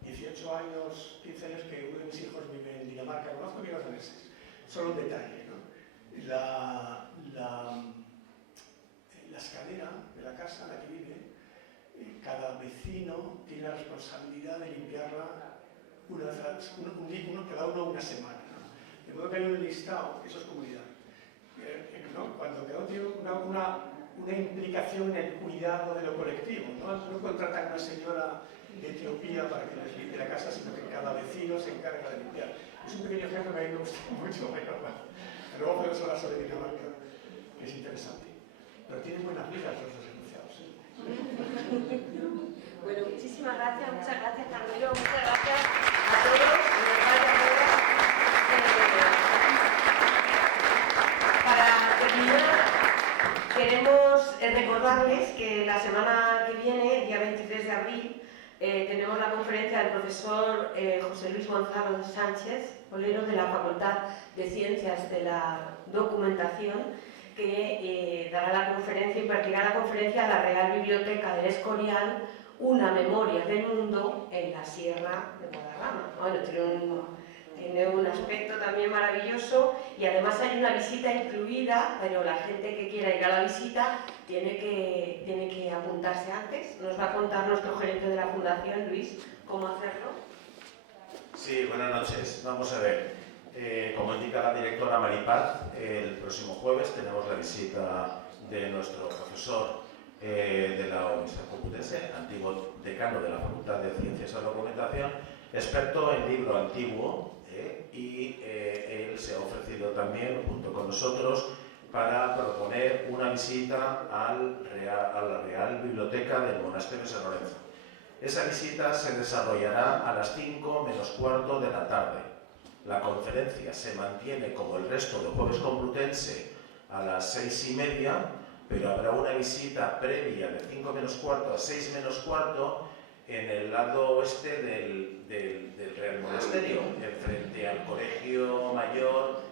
18 años, 15 años que uno de mis hijos vive en Dinamarca, conozco bien los daneses. Solo un detalle, ¿no? La escalera de la casa en la que vive, cada vecino tiene la responsabilidad de limpiarla cada uno una semana, ¿no? De modo que hay un listado, eso es comunidad, ¿no? Cuando cada uno tiene una implicación en el cuidado de lo colectivo, no contratan a una señora de Etiopía para que les limpie la casa, sino que cada vecino se encarga de limpiar. Es un pequeño ejemplo que a mí me gusta mucho, pero luego podemos hablar sobre Dinamarca, que es interesante. Pero tienen buenas vidas los dos enunciados, ¿eh? Bueno, muchísimas gracias, muchas gracias Carmelo, muchas gracias a todos. Para terminar, queremos recordarles que la semana que viene, día 23 de abril, tenemos la conferencia del profesor José Luis Gonzalo Sánchez, Olero, de la Facultad de Ciencias de la Documentación, que dará la conferencia, impartirá la conferencia a la Real Biblioteca del Escorial, una memoria del mundo en la Sierra de Guadarrama. Bueno, tiene un aspecto también maravilloso y además hay una visita incluida, pero la gente que quiera ir a la visita tiene que apuntarse antes. Nos va a contar nuestro gerente de la Fundación, Luis, cómo hacerlo. Sí, buenas noches. Vamos a ver. Como indica la directora Maripaz, el próximo jueves tenemos la visita de nuestro profesor de la Universidad Complutense, antiguo decano de la Facultad de Ciencias de la Documentación, experto en libro antiguo, y él se ha ofrecido también, junto con nosotros, para proponer una visita a la Real Biblioteca del Monasterio de San Lorenzo. Esa visita se desarrollará a las 5 menos cuarto de la tarde. La conferencia se mantiene como el resto de Jueves Complutense a las 6:30, pero habrá una visita previa de 5 menos cuarto a 6 menos cuarto en el lado oeste del Real Monasterio, frente al Colegio Mayor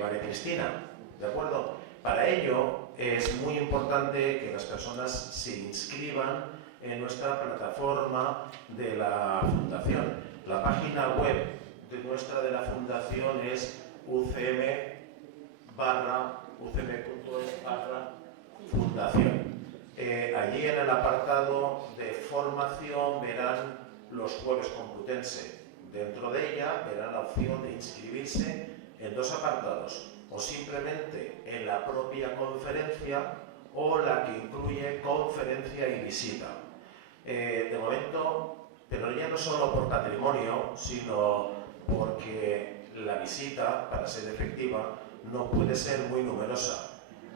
María Cristina, ¿de acuerdo? Para ello es muy importante que las personas se inscriban en nuestra plataforma de la Fundación. La página web de la Fundación es ucm.es/fundación. Allí en el apartado de formación verán los Jueves Complutense. Dentro de ella verán la opción de inscribirse en 2 apartados, o simplemente en la propia conferencia o la que incluye conferencia y visita. De momento, pero ya no solo por patrimonio, sino porque la visita, para ser efectiva, no puede ser muy numerosa.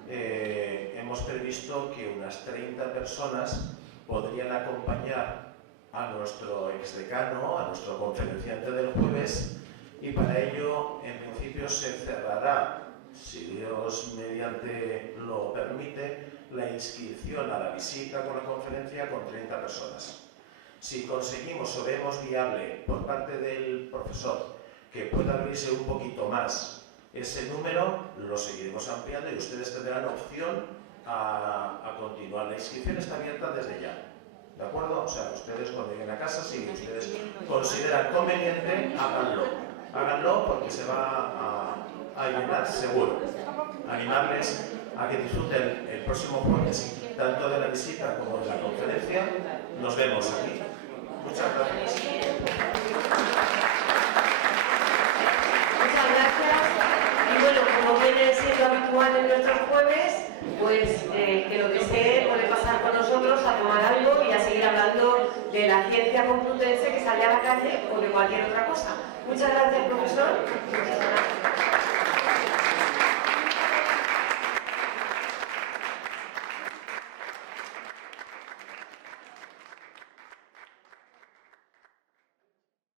Hemos previsto que unas 30 personas podrían acompañar a nuestro exdecano, a nuestro conferenciante del jueves, y para ello, en principio, se cerrará, si Dios mediante lo permite, la inscripción a la visita con la conferencia con 30 personas. Si conseguimos o vemos viable por parte del profesor que pueda abrirse un poquito más ese número, lo seguiremos ampliando y ustedes tendrán opción a continuar. La inscripción está abierta desde ya, ¿de acuerdo? O sea, ustedes cuando lleguen a casa, si ustedes consideran conveniente, háganlo porque se va a llenar seguro. Animarles a que disfruten el próximo jueves tanto de la visita como de la conferencia. Nos vemos aquí. Muchas gracias. Muchas gracias. Y bueno, como viene siendo habitual en nuestros jueves, pues que lo desee puede pasar con nosotros a tomar algo y a seguir hablando de la ciencia complutense que sale a la calle o de cualquier otra cosa. Muchas gracias, profesor. Muchas gracias.